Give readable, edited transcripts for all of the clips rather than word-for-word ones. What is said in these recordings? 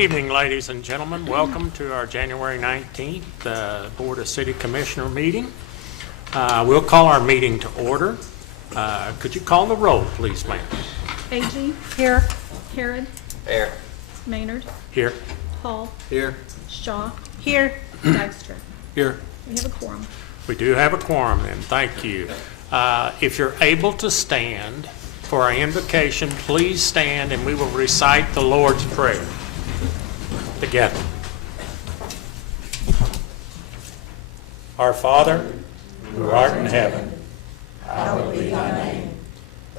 evening, ladies and gentlemen. Welcome to our January 19th Board of City Commissioner meeting. We'll call our meeting to order. Could you call the roll, please, ma'am? Agee. Here. Harrod. Here. Maynard. Here. Hall. Here. Shaw. Here. Dykstra. Here. We have a quorum. We do have a quorum, then. Thank you. If you're able to stand for our invocation, please stand and we will recite the Lord's Prayer together. Our Father, who art in heaven, hallowed be thy name.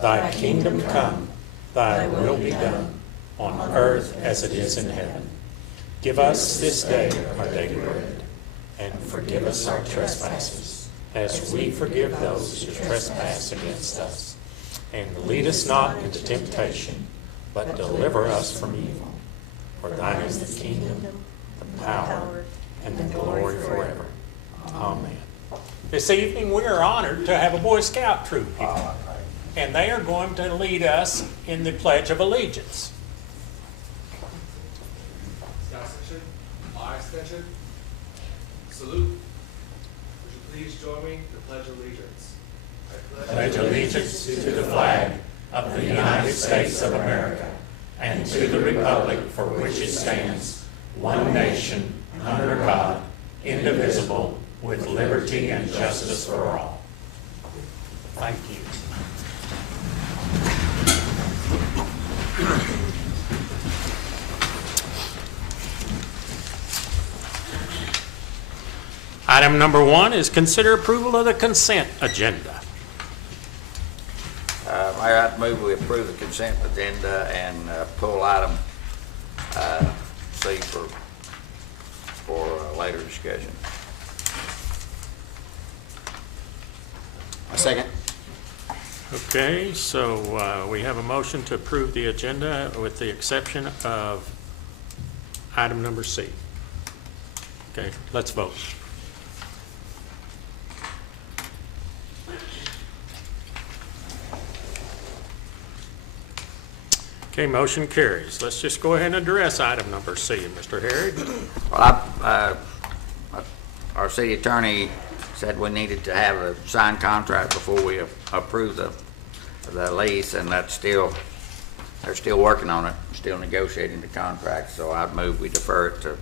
Thy kingdom come, thy will be done, on earth as it is in heaven. Give us this day our daily bread, and forgive us our trespasses, as we forgive those who trespass against us. And lead us not into temptation, but deliver us from evil. For thine is the kingdom, the power, and the glory forever. Amen. This evening we are honored to have a Boy Scout troop here, and they are going to lead us in the Pledge of Allegiance. Scout section, I extension, salute. Would you please join me in the Pledge of Allegiance? I Pledge allegiance to the flag of the United States of America and to the republic for which it stands, one nation, under God, indivisible, with liberty and justice for all. Thank you. Item number 1 is consider approval of the consent agenda. Mayor, I'd move we approve the consent agenda and pull item C for later discussion. A second. Okay, so we have a motion to approve the agenda with the exception of item number C. Okay, let's vote. Okay, motion carries. Let's just go ahead and address item number C, Mr. Harry. Well, our city attorney said we needed to have a signed contract before we approve the lease, and they're still working on it, still negotiating the contract. So I'd move we defer it to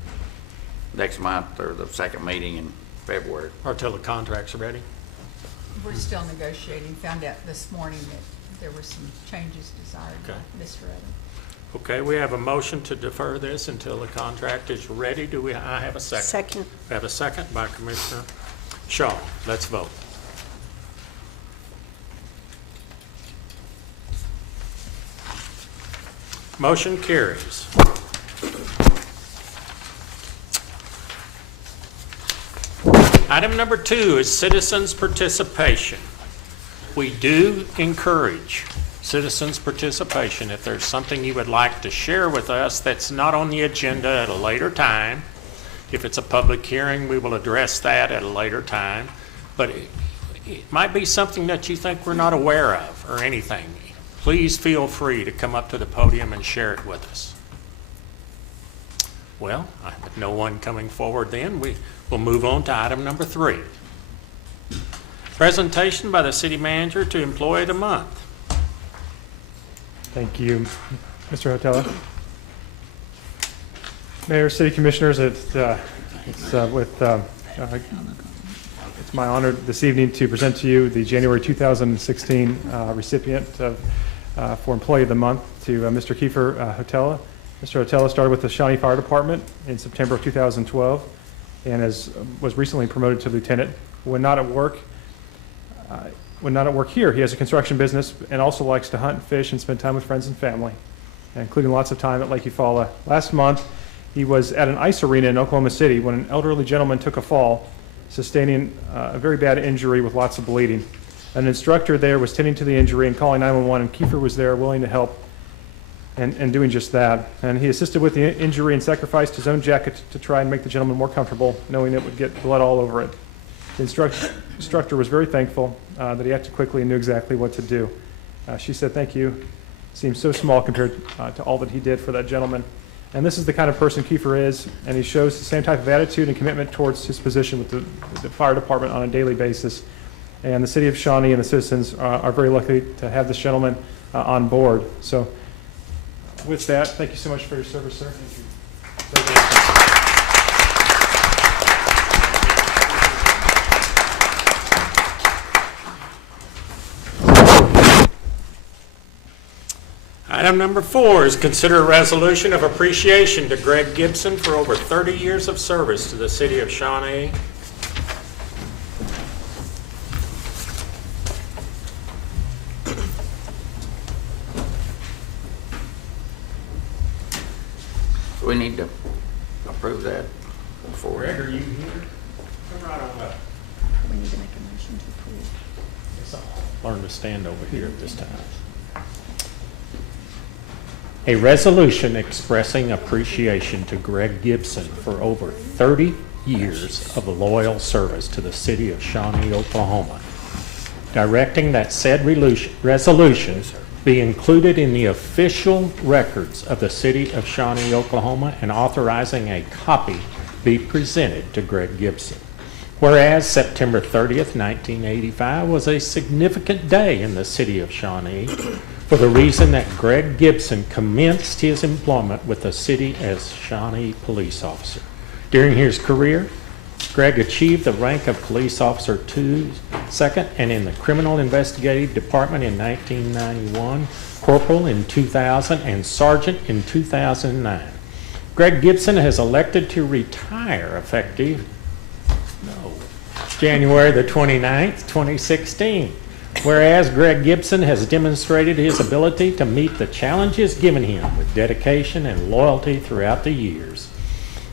next month or the second meeting in February. Or till the contract's ready? We're still negotiating. Found out this morning that there were some changes desired by Mr. Evans. Okay, we have a motion to defer this until the contract is ready. I have a second? Second. We have a second by Commissioner Shaw. Let's vote. Motion carries. Item number 2 is citizens' participation. We do encourage citizens' participation. If there's something you would like to share with us that's not on the agenda at a later time, if it's a public hearing, we will address that at a later time. But it might be something that you think we're not aware of or anything. Please feel free to come up to the podium and share it with us. Well, with no one coming forward then, we will move on to item number 3. Presentation by the city manager to employee of the month. Thank you, Mr. Hotella. Mayor, city commissioners, it's my honor this evening to present to you the January 2016 recipient for employee of the month to Mr. Kiefer Hotella. Mr. Hotella started with the Shawnee Fire Department in September of 2012 and was recently promoted to lieutenant. When not at work here, he has a construction business and also likes to hunt, fish, and spend time with friends and family, including lots of time at Lake Eufaula. Last month, he was at an ice arena in Oklahoma City when an elderly gentleman took a fall, sustaining a very bad injury with lots of bleeding. An instructor there was tending to the injury and calling 911, and Kiefer was there willing to help and doing just that. And he assisted with the injury and sacrificed his own jacket to try and make the gentleman more comfortable, knowing it would get blood all over it. The instructor was very thankful that he acted quickly and knew exactly what to do. She said, "Thank you. Seems so small compared to all that he did for that gentleman." And this is the kind of person Kiefer is, and he shows the same type of attitude and commitment towards his position with the fire department on a daily basis. And the city of Shawnee and the citizens are very lucky to have this gentleman on board. So with that, thank you so much for your service, sir. Item number 4 is consider a resolution of appreciation to Greg Gibson for over 30 years of service to the city of Shawnee. We need to approve that before. Greg, are you here? Come right on up. We need to make a motion to approve. Yes, I'll learn to stand over here at this time. A resolution expressing appreciation to Greg Gibson for over 30 years of loyal service to the city of Shawnee, Oklahoma. Directing that said resolution be included in the official records of the city of Shawnee, Oklahoma, and authorizing a copy be presented to Greg Gibson. Whereas September 30th, 1985 was a significant day in the city of Shawnee for the reason that Greg Gibson commenced his employment with the city as Shawnee police officer. During his career, Greg achieved the rank of Police Officer 2, second, and in the Criminal Investigative Department in 1991, Corporal in 2000, and Sergeant in 2009. Greg Gibson has elected to retire effective January the 29th, 2016. Whereas Greg Gibson has demonstrated his ability to meet the challenges given him with dedication and loyalty throughout the years.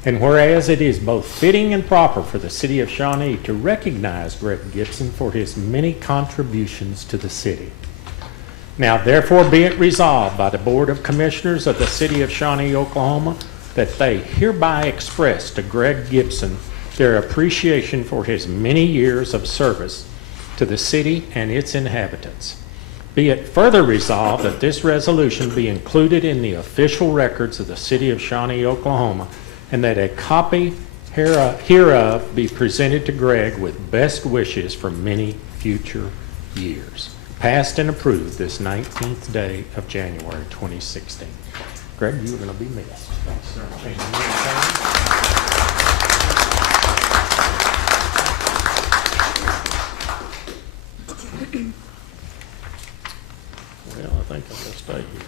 And whereas it is both fitting and proper for the city of Shawnee to recognize Greg Gibson for his many contributions to the city. Now therefore be it resolved by the Board of Commissioners of the city of Shawnee, Oklahoma, that they hereby express to Greg Gibson their appreciation for his many years of service to the city and its inhabitants. Be it further resolved that this resolution be included in the official records of the city of Shawnee, Oklahoma, and that a copy hereof be presented to Greg with best wishes for many future years. Passed and approved this 19th day of January 2016. Greg, you are going to be missed. Thanks, sir. Well, I think I'm going to stay here.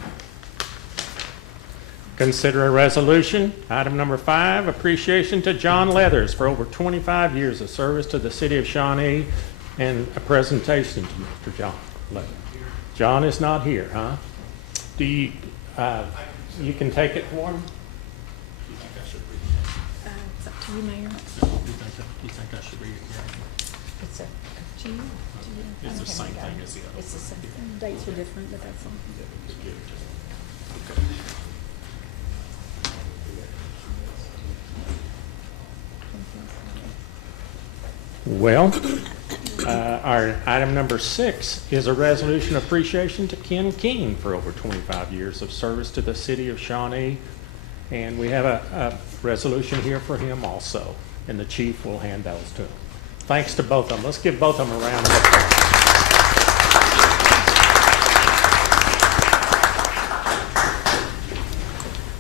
Consider a resolution. Item number 5, appreciation to John Leathers for over 25 years of service to the city of Shawnee, and a presentation to Mr. John Leathers. John is not here, huh? Do you, you can take it for him? It's up to you, Mayor. You think I should read it? It's a, to you. It's the same thing as the other. It's the same thing. Dates are different, but that's all. Well, our item number 6 is a resolution of appreciation to Ken King for over 25 years of service to the city of Shawnee. And we have a resolution here for him also, and the chief will hand those to him. Thanks to both of them. Let's give both of them a round of applause.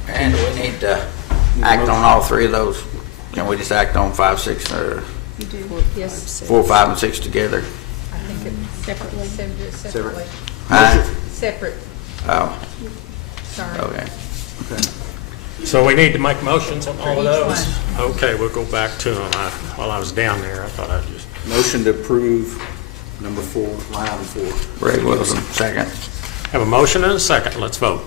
And we need to act on all 3 of those. Can we just act on 5, 6, or You do, yes. 4, 5, and 6 together? I think it's Separately. separately. Huh? Separate, Oh, sorry. okay. So we need to make motions on all of each those? one. Okay, we'll go back to them. While I was down there, I thought I'd just... Motion to approve number 4, line 4. Greg Wilson, second. Have a motion and a second. Let's vote.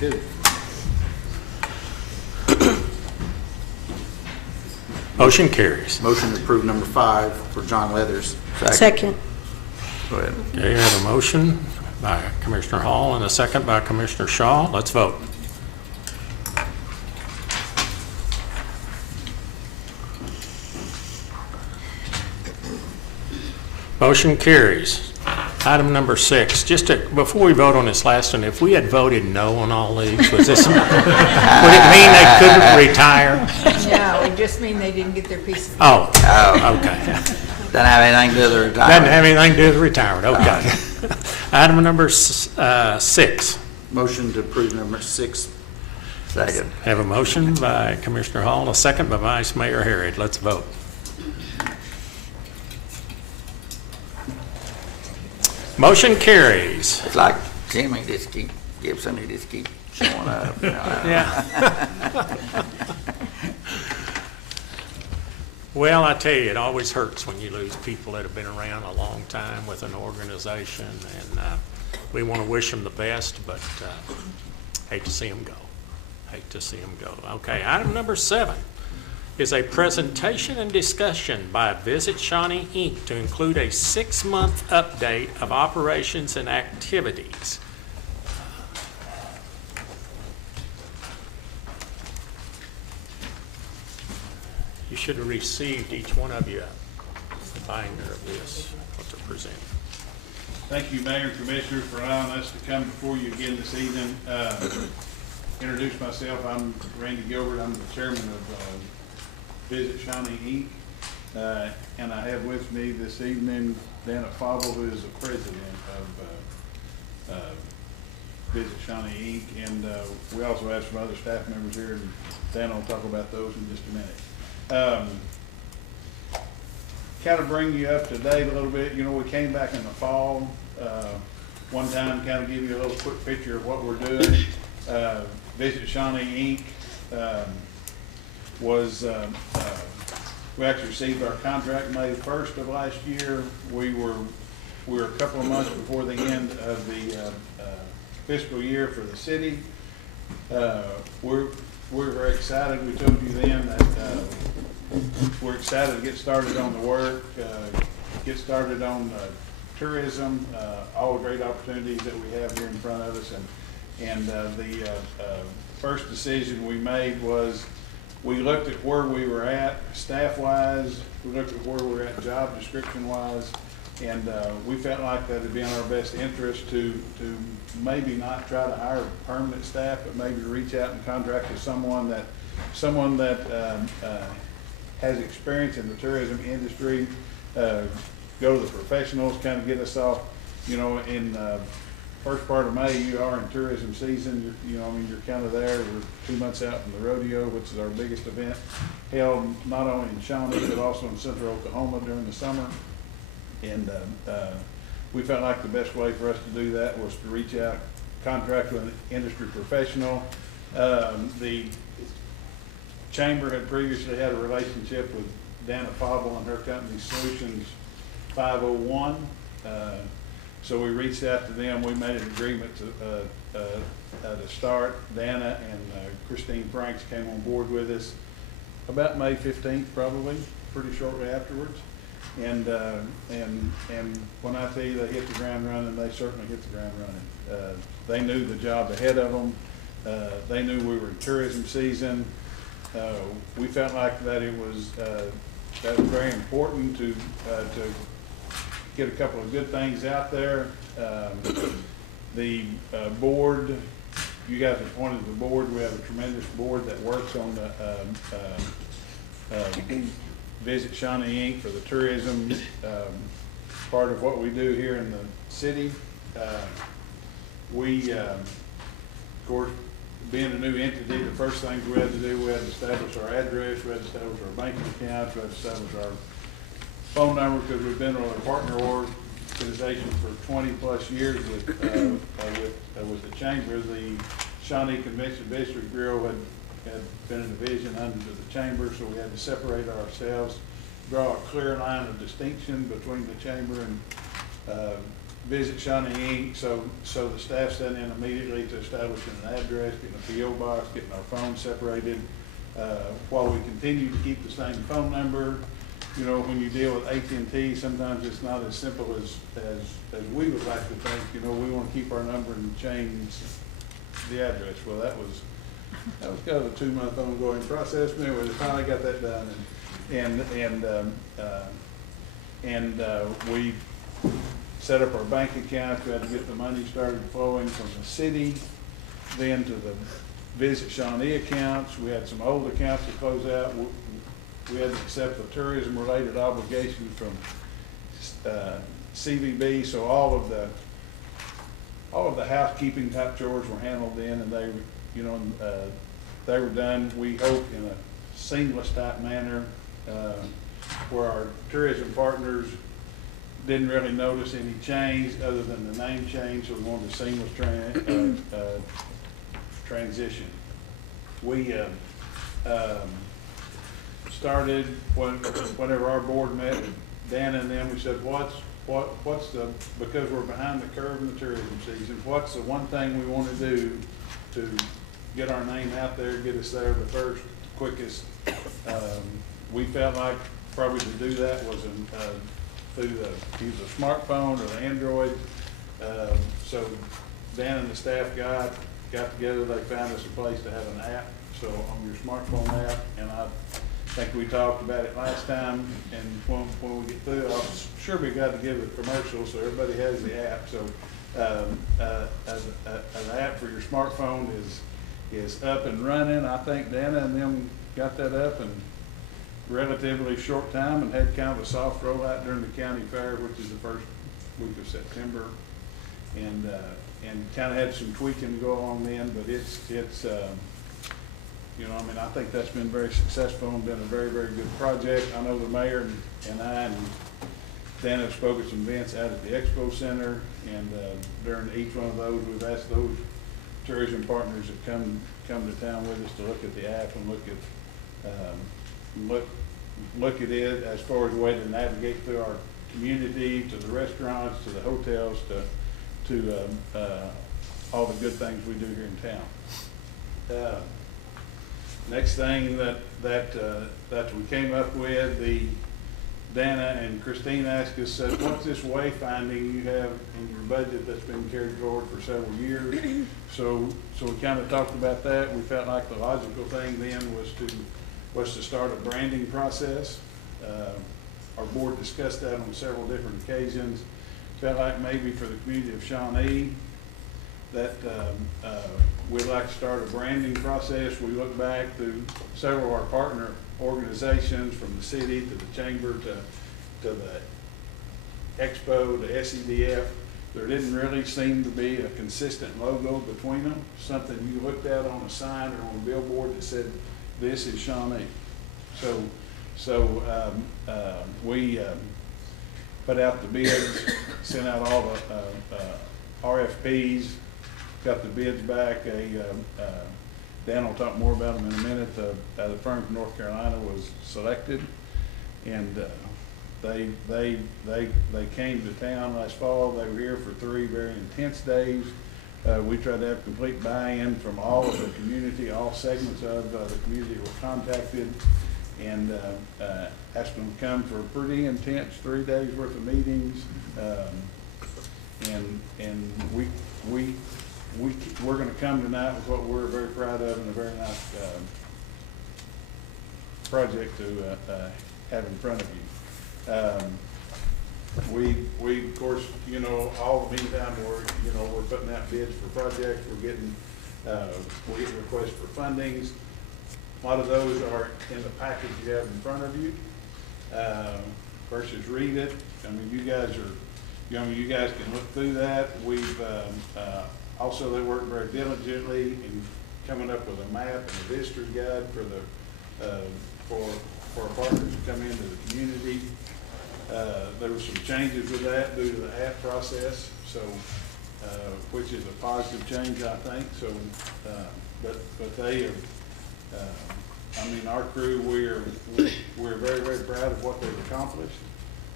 Good. Motion carries. Motion to approve number 5 for John Leathers. Second. Go ahead. Okay, we have a motion by Commissioner Hall and a second by Commissioner Shaw. Let's vote. Motion carries. Item number 6, before we vote on this last one, if we had voted no on all these, would it mean they couldn't retire? No, it just mean they didn't get their piece of. Oh, okay. Doesn't have anything to do with the Doesn't retirement. have anything to do with retirement, okay. Item number 6. Motion to approve number 6. Second. Have a motion by Commissioner Hall, and a second by Vice Mayor Harrod. Let's vote. Motion carries. It's like Jimmy Gibson, he just keep showing up. You know. Yeah. Well, I tell you, it always hurts when you lose people that have been around a long time with an organization, and we want to wish them the best, but hate to see them go. Hate to see them go. Okay, item number 7 is a presentation and discussion by Visit Shawnee, Inc. to include a 6-month update of operations and activities. You should have received, each one of you, a binder of this, what to present. Thank you, Mayor and Commissioner, for allowing us to come before you again this evening. Introduce myself, I'm Randy Gilbert, I'm the chairman of Visit Shawnee, Inc. And I have with me this evening Dana Fauble, who is the president of Visit Shawnee, Inc. And we also have some other staff members here, and Dana will talk about those in just a minute. Kind of bring you up to date a little bit. You know, we came back in the fall one time, kind of give you a little quick picture of what we're doing. Visit Shawnee, Inc. We actually received our contract May 1st of last year. We were a couple of months before the end of the fiscal year for the city. We're very excited. We told you then that we're excited to get started on the work, get started on tourism, all the great opportunities that we have here in front of us. And the first decision we made was we looked at where we were at staff-wise, we looked at where we were at job description-wise, and we felt like that it'd be in our best interest to maybe not try to hire permanent staff, but maybe to reach out and contract with someone that has experience in the tourism industry, go to the professionals, kind of get us off, you know, in first part of May, you are in tourism season. You're kind of there. We're 2 months out from the rodeo, which is our biggest event, held not only in Shawnee, but also in central Oklahoma during the summer. And we felt like the best way for us to do that was to reach out, contract with an industry professional. The Chamber had previously had a relationship with Dana Fauble and her company, Solutions 501. So we reached out to them. We made an agreement to start. Dana and Christine Franks came on board with us about May 15th, probably, pretty shortly afterwards. And when I tell you they hit the ground running, they certainly hit the ground running. They knew the job ahead of them. They knew we were in tourism season. We felt like that it was very important to get a couple of good things out there. The board, you guys appointed the board. We have a tremendous board that works on the Visit Shawnee, Inc. for the tourism part of what we do here in the city. We, of course, being a new entity, the first things we had to do, we had to establish our address, we had to establish our banking accounts, we had to establish our phone number, because we've been with a partner organization for 20 plus years with the Chamber. The Shawnee Convention Visitors Bureau had been in a division under the Chamber, so we had to separate ourselves, draw a clear line of distinction between the Chamber and Visit Shawnee, Inc. So the staff set in immediately to establishing an address, getting a P.O. box, getting our phones separated, while we continue to keep the same phone number. You know, when you deal with AT&T, sometimes it's not as simple as we would like to think. You know, we want to keep our number and change the address. Well, that was kind of a 2-month ongoing process. But anyway, we finally got that done, and we set up our bank accounts. We had to get the money started flowing from the city, then to the Visit Shawnee accounts. We had some old accounts to close out. We had to accept the tourism-related obligations from CVB, so all of the housekeeping type chores were handled then, and they, they were done, we hope, in a seamless type manner, where our tourism partners didn't really notice any change other than the name change, so we wanted a seamless transition. We started whenever our board met with Dana and them, we said, because we're behind the curve in the tourism season, what's the one thing we want to do to get our name out there, get us there the first, quickest? We felt like probably to do that was through either the smartphone or the Android. So Dan and the staff got together, they found us a place to have an app, so on your smartphone app, and I think we talked about it last time, and when we get through, I'm sure we got to give a commercial so everybody has the app. So an app for your smartphone is up and running. I think Dana and them got that up in relatively short time and had kind of a soft rollout during the county fair, which is the first week of September, and kind of had some tweaking to go on then, but it's I think that's been very successful and been a very, very good project. I know the mayor and I and Dan have spoken at some events out at the Expo Center, and during each one of those, we've asked those tourism partners to come to town with us to look at the app and look at it as far as a way to navigate through our community, to the restaurants, to the hotels, to all the good things we do here in town. Next thing that we came up with, Dana and Christine asked us, said, what's this wayfinding you have in your budget that's been carried forward for several years? So we kind of talked about that. We felt like the logical thing then was to start a branding process. Our board discussed that on several different occasions. Felt like maybe for the community of Shawnee that we'd like to start a branding process. We look back through several of our partner organizations, from the city to the chamber to the Expo to SEDF. There didn't really seem to be a consistent logo between them, something you looked at on a sign or on a billboard that said, this is Shawnee. So we put out the bids, sent out all the RFPs, got the bids back. Dan will talk more about them in a minute. The firm from North Carolina was selected, and they came to town last fall. They were here for 3 very intense days. We tried to have complete buy-in from all of the community. All segments of the community were contacted, and asked them to come for a pretty intense 3 days worth of meetings. And we're going to come tonight with what we're very proud of and a very nice project to have in front of you. We of course, all the meantime we're putting out bids for projects. We're getting we get requests for fundings. A lot of those are in the package you have in front of you. Versus read it. I mean, you guys can look through that. We've also, they worked very diligently in coming up with a map and a visitor's guide for our partners to come into the community. There were some changes with that due to the app process, so which is a positive change, I think. So, but they have. Our crew, we're very, very proud of what they've accomplished.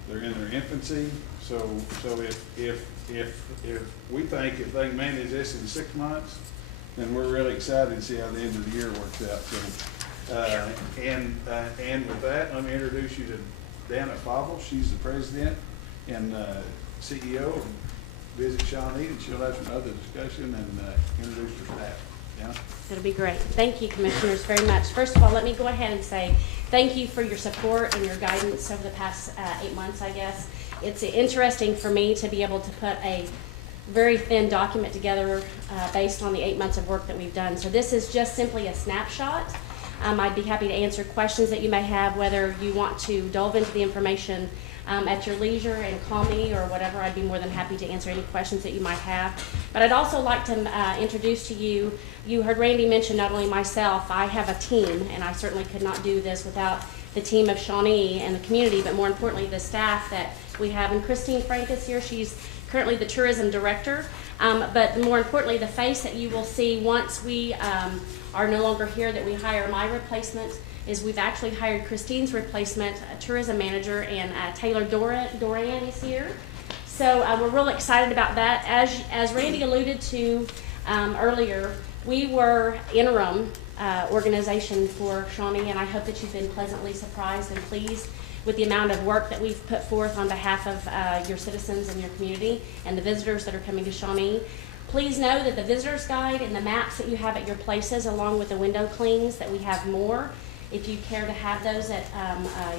They're in their infancy, so if we think if they manage this in 6 months, then we're really excited to see how the end of the year works out. So, and with that, let me introduce you to Dana Fauble. She's the president and CEO of Visit Shawnee, and she'll have some other discussion and introduce her staff. Yeah. It'll be great. Thank you, commissioners, very much. First of all, let me go ahead and say thank you for your support and your guidance over the past 8 months, I guess. it's interesting for me to be able to put a very thin document together based on the 8 months of work that we've done. So this is just simply a snapshot. I'd be happy to answer questions that you may have, whether you want to delve into the information at your leisure and call me or whatever. I'd be more than happy to answer any questions that you might have. But I'd also like to introduce to you, you heard Randy mention not only myself, I have a team, and I certainly could not do this without the team of Shawnee and the community, but more importantly, the staff that we have. And Christine Frank is here. She's currently the tourism director. But more importantly, the face that you will see once we are no longer here, that we hire my replacement, is we've actually hired Christine's replacement, a tourism manager, and Taylor Doran is here. So we're real excited about that. As Randy alluded to earlier, we were interim organization for Shawnee, and I hope that you've been pleasantly surprised and pleased with the amount of work that we've put forth on behalf of your citizens and your community and the visitors that are coming to Shawnee. Please know that the visitor's guide and the maps that you have at your places, along with the window clings, that we have more if you care to have those at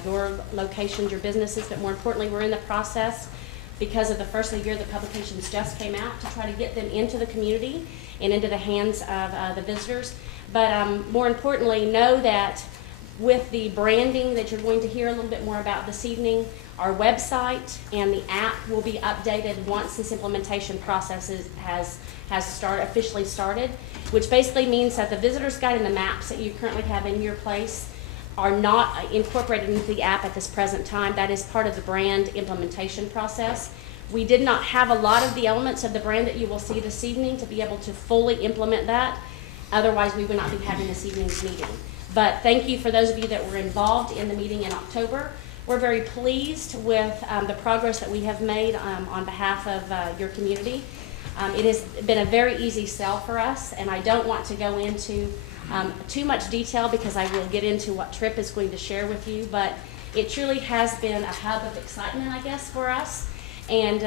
your locations, your businesses. But more importantly, we're in the process, because of the first of the year, the publications just came out, to try to get them into the community and into the hands of the visitors. But more importantly, know that with the branding that you're going to hear a little bit more about this evening, our website and the app will be updated once this implementation process has officially started, which basically means that the visitor's guide and the maps that you currently have in your place are not incorporated into the app at this present time. That is part of the brand implementation process. We did not have a lot of the elements of the brand that you will see this evening to be able to fully implement that. Otherwise, we would not be having this evening's meeting. But thank you for those of you that were involved in the meeting in October. We're very pleased with the progress that we have made on behalf of your community. It has been a very easy sell for us, and I don't want to go into too much detail because I will get into what Tripp is going to share with you, but it truly has been a hub of excitement, I guess, for us. And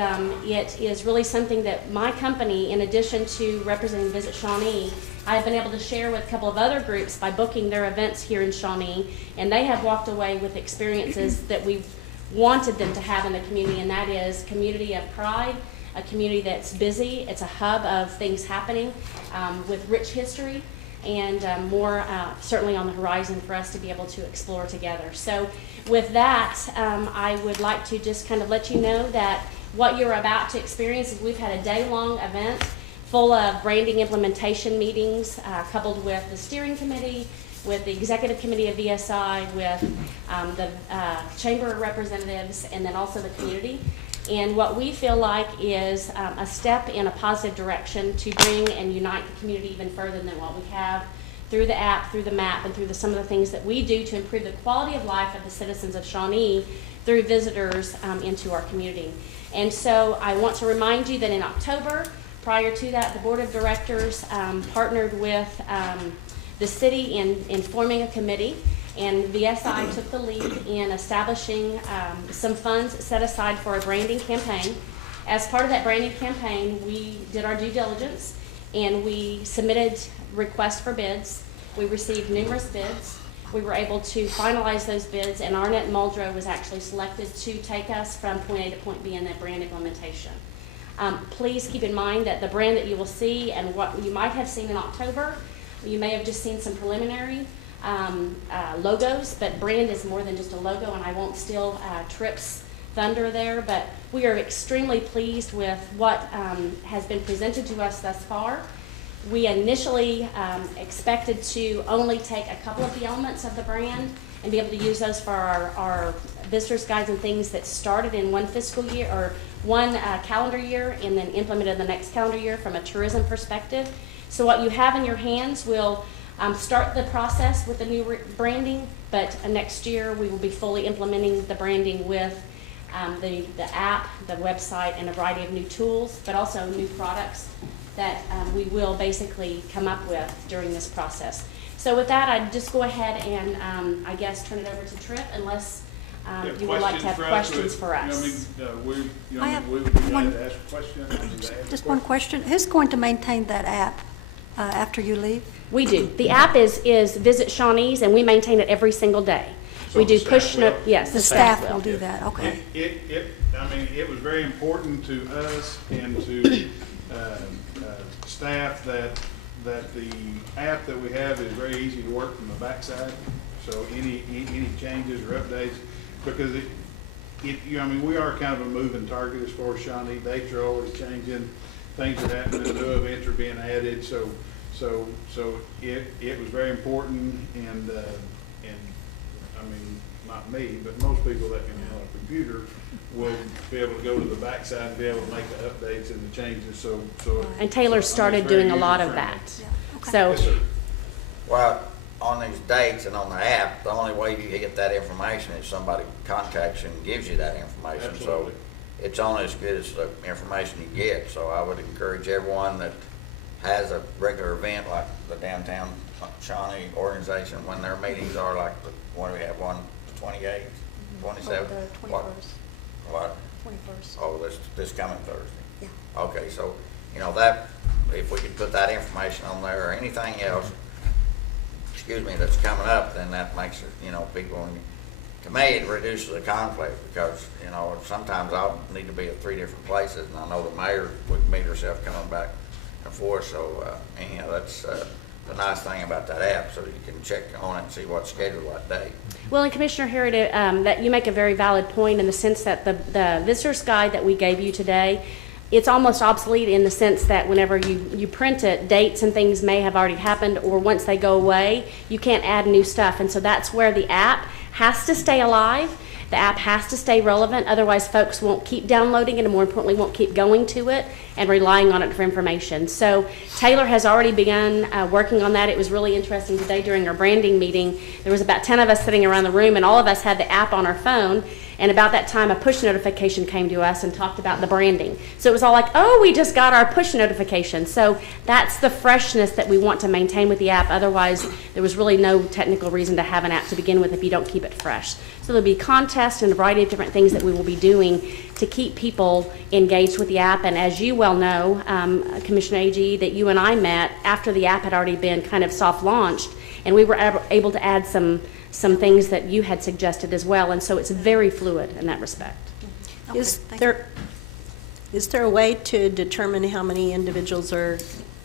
it is really something that my company, in addition to representing Visit Shawnee, I've been able to share with a couple of other groups by booking their events here in Shawnee, and they have walked away with experiences that we've wanted them to have in the community, and that is community of pride, a community that's busy. It's a hub of things happening with rich history, and more certainly on the horizon for us to be able to explore together. So with that, I would like to just kind of let you know that what you're about to experience is we've had a day-long event full of branding implementation meetings, coupled with the steering committee, with the executive committee of VSI, with the chamber representatives, and then also the community. And what we feel like is a step in a positive direction to bring and unite the community even further than what we have through the app, through the map, and through some of the things that we do to improve the quality of life of the citizens of Shawnee through visitors into our community. And so I want to remind you that in October, prior to that, the board of directors partnered with the city in forming a committee, and VSI took the lead in establishing some funds set aside for a branding campaign. As part of that branding campaign, we did our due diligence and we submitted requests for bids. We received numerous bids. We were able to finalize those bids, and Arnett Muldrow was actually selected to take us from point A to point B in that brand implementation. Please keep in mind that the brand that you will see and what you might have seen in October, you may have just seen some preliminary logos, but brand is more than just a logo, and I won't steal Tripp's thunder there, but we are extremely pleased with what has been presented to us thus far. We initially expected to only take a couple of the elements of the brand and be able to use those for our visitors guides and things that started in one fiscal year or one calendar year and then implemented the next calendar year from a tourism perspective. So what you have in your hands will start the process with the new branding, but next year we will be fully implementing the branding with the app, the website, and a variety of new tools, but also new products that we will basically come up with during this process. So with that, I'd just go ahead and I guess turn it over to Tripp, unless you would like to have questions for us. We would be glad to ask a question. Just one question. Who's going to maintain that app after you leave? We do. The app is Visit Shawnee's, and we maintain it every single day. So we do the push staff will? yes, The staff will do that, okay. I mean, it was very important to us and to staff that the app that we have is very easy to work from the backside. So any changes or updates, because I mean, we are kind of a moving target as far as Shawnee. Dates are always changing, things are happening, new events are being added. So it was very important, and I mean, not me, but most people that can handle a computer will be able to go to the backside and be able to make the updates and the changes. And Taylor started doing a lot of user-friendly. that. Yeah, okay. So, Yes, sir. Well, on these dates and on the app, the only way you get that information is somebody contacts you and gives you that information. Absolutely. So it's only as good as the information you get. So I would encourage everyone that has a regular event like the Downtown Shawnee organization, when their meetings are like when we have one, the 28th, 27th. The 21st. What? 21st. Oh, this coming Thursday. Yeah. Okay, so, you know, that, if we could put that information on there or anything else, excuse me, that's coming up, then that makes it, you know, people, to me, it reduces the conflict, because, you know, sometimes I'll need to be at 3 different places, and I know the mayor would meet herself coming back and forth, so, anyhow, that's, the nice thing about that app, so you can check on it and see what's scheduled that day. well, and Commissioner Harrod, that you make a very valid point in the sense that the visitor's guide that we gave you today, it's almost obsolete in the sense that whenever you print it, dates and things may have already happened, or once they go away, you can't add new stuff. And so that's where the app has to stay alive. The app has to stay relevant, otherwise folks won't keep downloading it, and more importantly, won't keep going to it and relying on it for information. So Taylor has already begun working on that. It was really interesting today during our branding meeting. There was about 10 of us sitting around the room, and all of us had the app on our phone. And about that time, a push notification came to us and talked about the branding. So it was all like, oh, we just got our push notification. So that's the freshness that we want to maintain with the app. Otherwise, there was really no technical reason to have an app to begin with if you don't keep it fresh. So there'll be contests and a variety of different things that we will be doing to keep people engaged with the app. And as you well know, Commissioner Agee, that you and I met after the app had already been kind of soft launched, and we were able to add some things that you had suggested as well, and so it's very fluid in that respect. Okay, Is thank there a way to determine how many individuals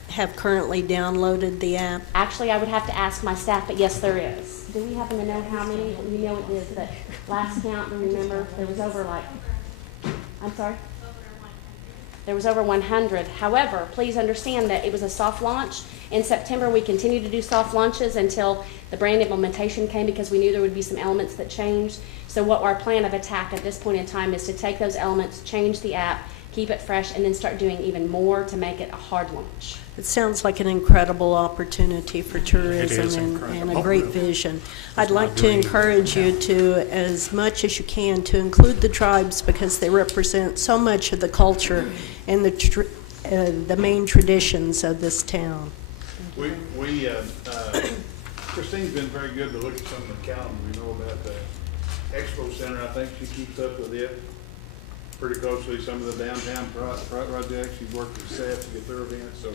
have currently downloaded the app? Actually, I would have to ask my staff, but yes, there is. Do we happen to know how many? We know it is, but last count, remember, there was over I'm sorry? There was over 100. However, please understand that it was a soft launch. In September, we continued to do soft launches until the brand implementation came, because we knew there would be some elements that changed. So what our plan of attack at this point in time is to take those elements, change the app, keep it fresh, and then start doing even more to make it a hard launch. It sounds like an incredible opportunity for tourism is and incredible. a great vision. I'd like to encourage you to, as much as you can, to include the tribes, because they represent so much of the culture and the main traditions of this town. Christine's been very good to look at some of the calendar. We know about the Expo Center. I think she keeps up with it pretty closely. Some of the downtown projects, she's worked with Seth to get their events. So,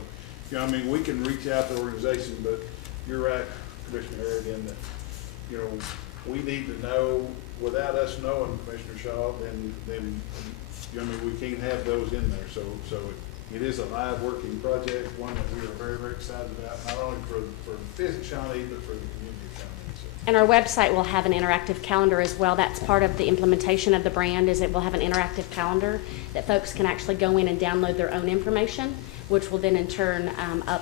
you know, I mean, we can reach out to the organization, but you're right, Commissioner Harrod, in that, you know, we need to know, without us knowing, Commissioner Shaw, then you know, I mean, we can't have those in there. So it is a live working project, one that we are very, very excited about, not only for Visit Shawnee, but for the community of Shawnee. So. And our website will have an interactive calendar as well. That's part of the implementation of the brand, is it will have an interactive calendar that folks can actually go in and download their own information, which will then in turn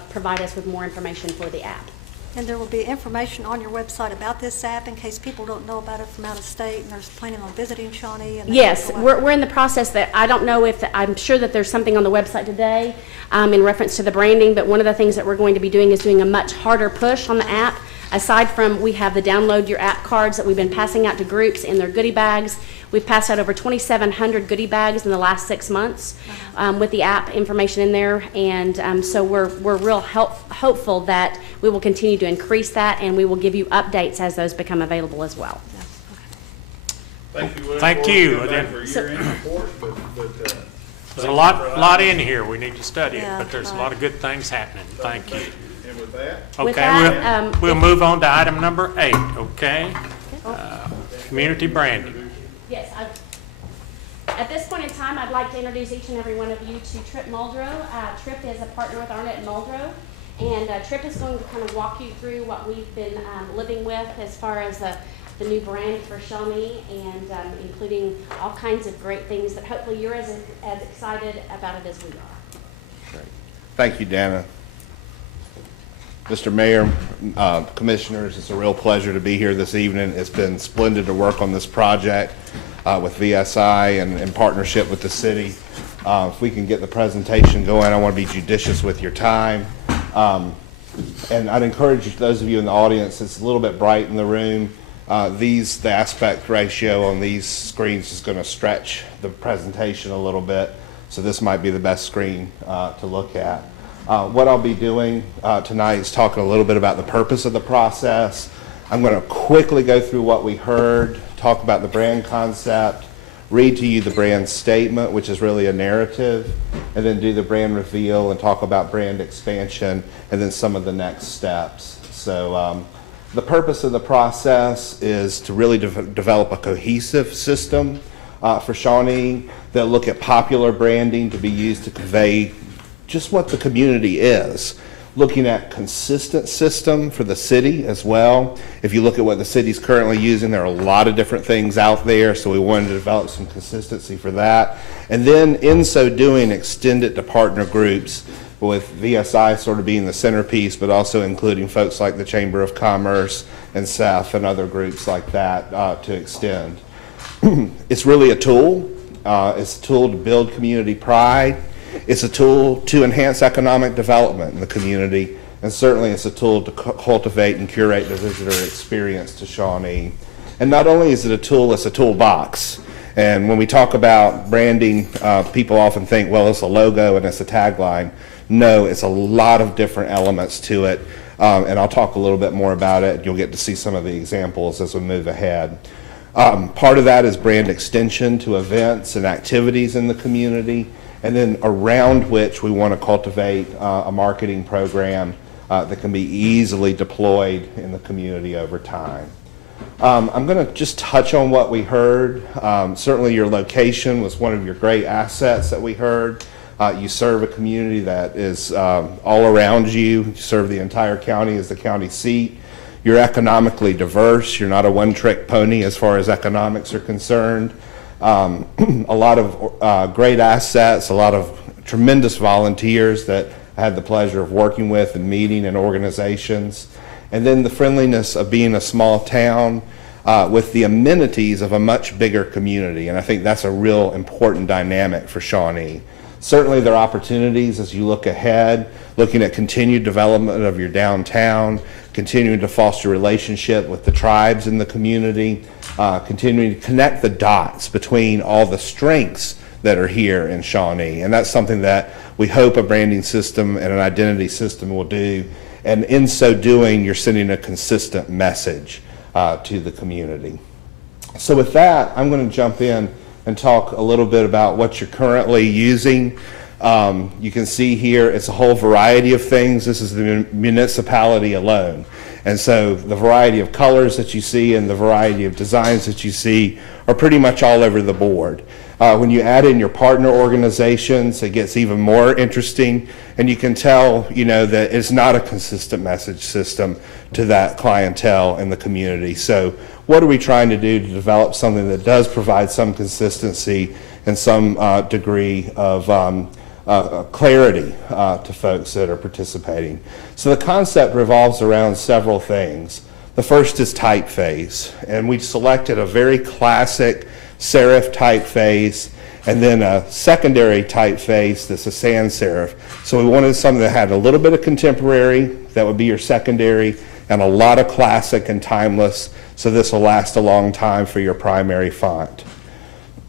provide us with more information for the app. And there will be information on your website about this app in case people don't know about it from out of state and they're planning on visiting Shawnee. And Yes, we're in the process that I don't know if, I'm sure that there's something on the website today in reference to the branding, but one of the things that we're going to be doing is doing a much harder push on the app. Aside from, we have the download your app cards that we've been passing out to groups in their goodie bags. We've passed out over 2,700 goodie bags in the last 6 months with the app information in there, and so we're real hopeful that we will continue to increase that, and we will give you updates as those become available as well. Thank you. Thank you. For year-end report, but There's a lot in here. We need to study it, Yeah, but there's a right. lot of good things happening. Thank you. And with that, With Okay, that, we'll move on to item number 8, okay? Community branding. Yes, At this point in time, I'd like to introduce each and every one of you to Trip Muldrow. Trip is a partner with Arnett and Muldrow, and Trip is going to kind of walk you through what we've been living with as far as the new brand for Shawnee, and including all kinds of great things that hopefully you're as excited about it as we are. Great. Thank you, Dana. Mr. Mayor, Commissioners, it's a real pleasure to be here this evening. It's been splendid to work on this project with VSI and in partnership with the city. If we can get the presentation going, I want to be judicious with your time. And I'd encourage those of you in the audience, it's a little bit bright in the room. The aspect ratio on these screens is going to stretch the presentation a little bit, so this might be the best screen to look at. What I'll be doing tonight is talking a little bit about the purpose of the process. I'm going to quickly go through what we heard, talk about the brand concept, read to you the brand statement, which is really a narrative, and then do the brand reveal and talk about brand expansion, and then some of the next steps. So the purpose of the process is to really develop a cohesive system for Shawnee that look at popular branding to be used to convey just what the community is. Looking at consistent system for the city as well. If you look at what the city's currently using, there are a lot of different things out there, so we wanted to develop some consistency for that. And then in so doing, extend it to partner groups, with VSI sort of being the centerpiece, but also including folks like the Chamber of Commerce and SEF and other groups like that to extend. It's really a tool. It's a tool to build community pride. It's a tool to enhance economic development in the community, and certainly it's a tool to cultivate and curate the visitor experience to Shawnee. And not only is it a tool, it's a toolbox. And when we talk about branding, people often think, well, it's a logo and it's a tagline. No, it's a lot of different elements to it, and I'll talk a little bit more about it. You'll get to see some of the examples as we move ahead. Part of that is brand extension to events and activities in the community, and then around which we want to cultivate a marketing program that can be easily deployed in the community over time. I'm going to just touch on what we heard. Certainly your location was one of your great assets that we heard. You serve a community that is all around you. You serve the entire county as the county seat. You're economically diverse. You're not a one-trick pony as far as economics are concerned. A lot of great assets, a lot of tremendous volunteers that I had the pleasure of working with and meeting and organizations. And then the friendliness of being a small town with the amenities of a much bigger community. And I think that's a real important dynamic for Shawnee. Certainly there are opportunities as you look ahead, looking at continued development of your downtown, continuing to foster relationship with the tribes in the community, continuing to connect the dots between all the strengths that are here in Shawnee. And that's something that we hope a branding system and an identity system will do. And in so doing, you're sending a consistent message to the community. So with that, I'm going to jump in and talk a little bit about what you're currently using. You can see here it's a whole variety of things. This is the municipality alone. And so the variety of colors that you see and the variety of designs that you see are pretty much all over the board. When you add in your partner organizations, it gets even more interesting, and you can tell, that it's not a consistent message system to that clientele in the community. So what are we trying to do to develop something that does provide some consistency and some degree of clarity to folks that are participating? So the concept revolves around several things. The first is typeface, and we selected a very classic serif typeface, and then a secondary typeface that's a sans serif. So we wanted something that had a little bit of contemporary, that would be your secondary, and a lot of classic and timeless, so this will last a long time for your primary font.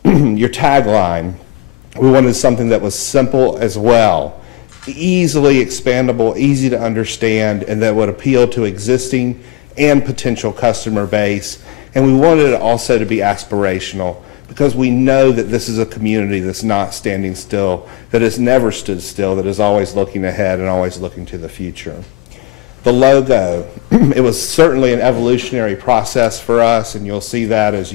Your tagline, we wanted something that was simple as well, easily expandable, easy to understand, and that would appeal to existing and potential customer base. And we wanted it also to be aspirational, because we know that this is a community that's not standing still, that has never stood still, that is always looking ahead and always looking to the future. The logo, it was certainly an evolutionary process for us, and you'll see that as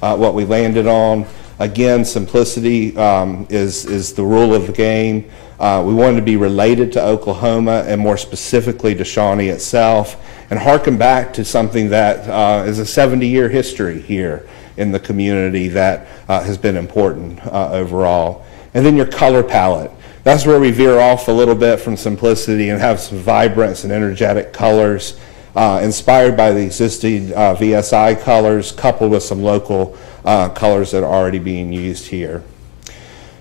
what we landed on. Again, simplicity is the rule of the game. We wanted to be related to Oklahoma and more specifically to Shawnee itself, and harken back to something that is a 70-year history here in the community that has been important overall. And then your color palette. That's where we veer off a little bit from simplicity and have some vibrance and energetic colors inspired by the existing VSI colors, coupled with some local colors that are already being used here.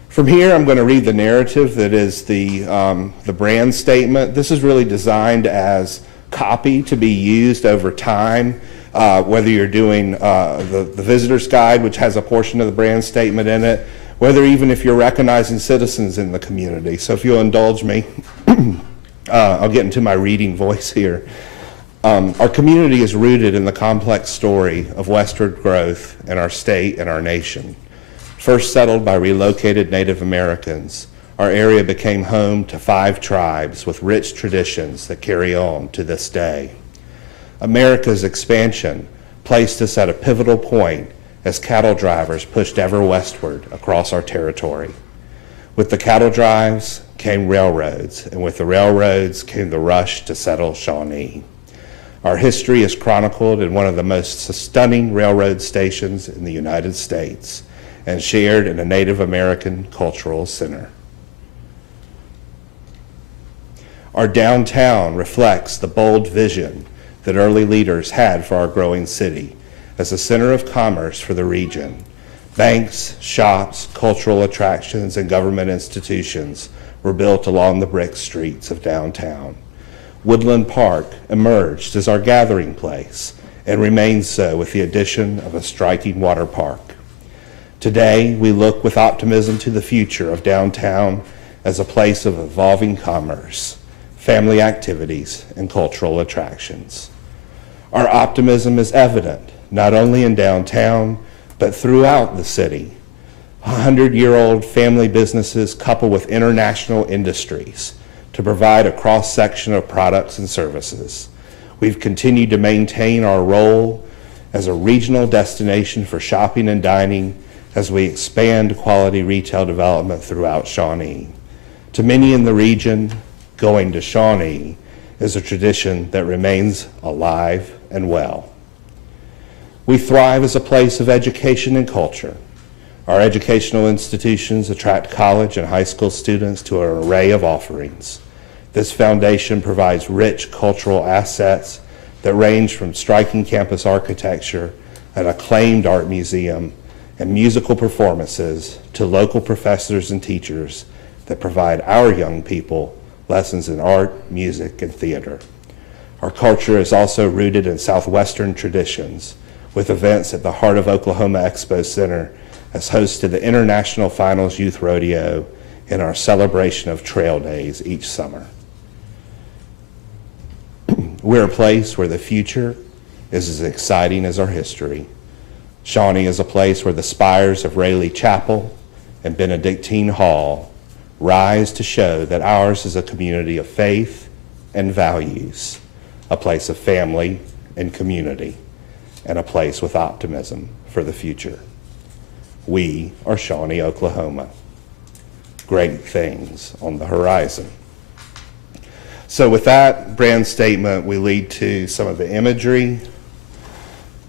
From here, I'm going to read the narrative that is the brand statement. This is really designed as copy to be used over time, whether you're doing the visitor's guide, which has a portion of the brand statement in it, whether even if you're recognizing citizens in the community. So if you'll indulge me, I'll get into my reading voice here. Our community is rooted in the complex story of westward growth in our state and our nation. First settled by relocated Native Americans, our area became home to 5 tribes with rich traditions that carry on to this day. America's expansion placed us at a pivotal point as cattle drivers pushed ever westward across our territory. With the cattle drives came railroads, and with the railroads came the rush to settle Shawnee. Our history is chronicled in one of the most stunning railroad stations in the United States, and shared in a Native American cultural center. Our downtown reflects the bold vision that early leaders had for our growing city as a center of commerce for the region. Banks, shops, cultural attractions, and government institutions were built along the brick streets of downtown. Woodland Park emerged as our gathering place and remains so with the addition of a striking water park. Today, we look with optimism to the future of downtown as a place of evolving commerce, family activities, and cultural attractions. Our optimism is evident not only in downtown, but throughout the city. 100-year-old family businesses coupled with international industries to provide a cross-section of products and services. We've continued to maintain our role as a regional destination for shopping and dining as we expand quality retail development throughout Shawnee. To many in the region, going to Shawnee is a tradition that remains alive and well. We thrive as a place of education and culture. Our educational institutions attract college and high school students to an array of offerings. This foundation provides rich cultural assets that range from striking campus architecture, an acclaimed art museum, and musical performances to local professors and teachers that provide our young people lessons in art, music, and theater. Our culture is also rooted in Southwestern traditions, with events at the Heart of Oklahoma Expo Center as host to the International Finals Youth Rodeo and our celebration of Trail Days each summer. We're a place where the future is as exciting as our history. Shawnee is a place where the spires of Rayleigh Chapel and Benedictine Hall rise to show that ours is a community of faith and values, a place of family and community, and a place with optimism for the future. We are Shawnee, Oklahoma. Great things on the horizon. So with that brand statement, we lead to some of the imagery.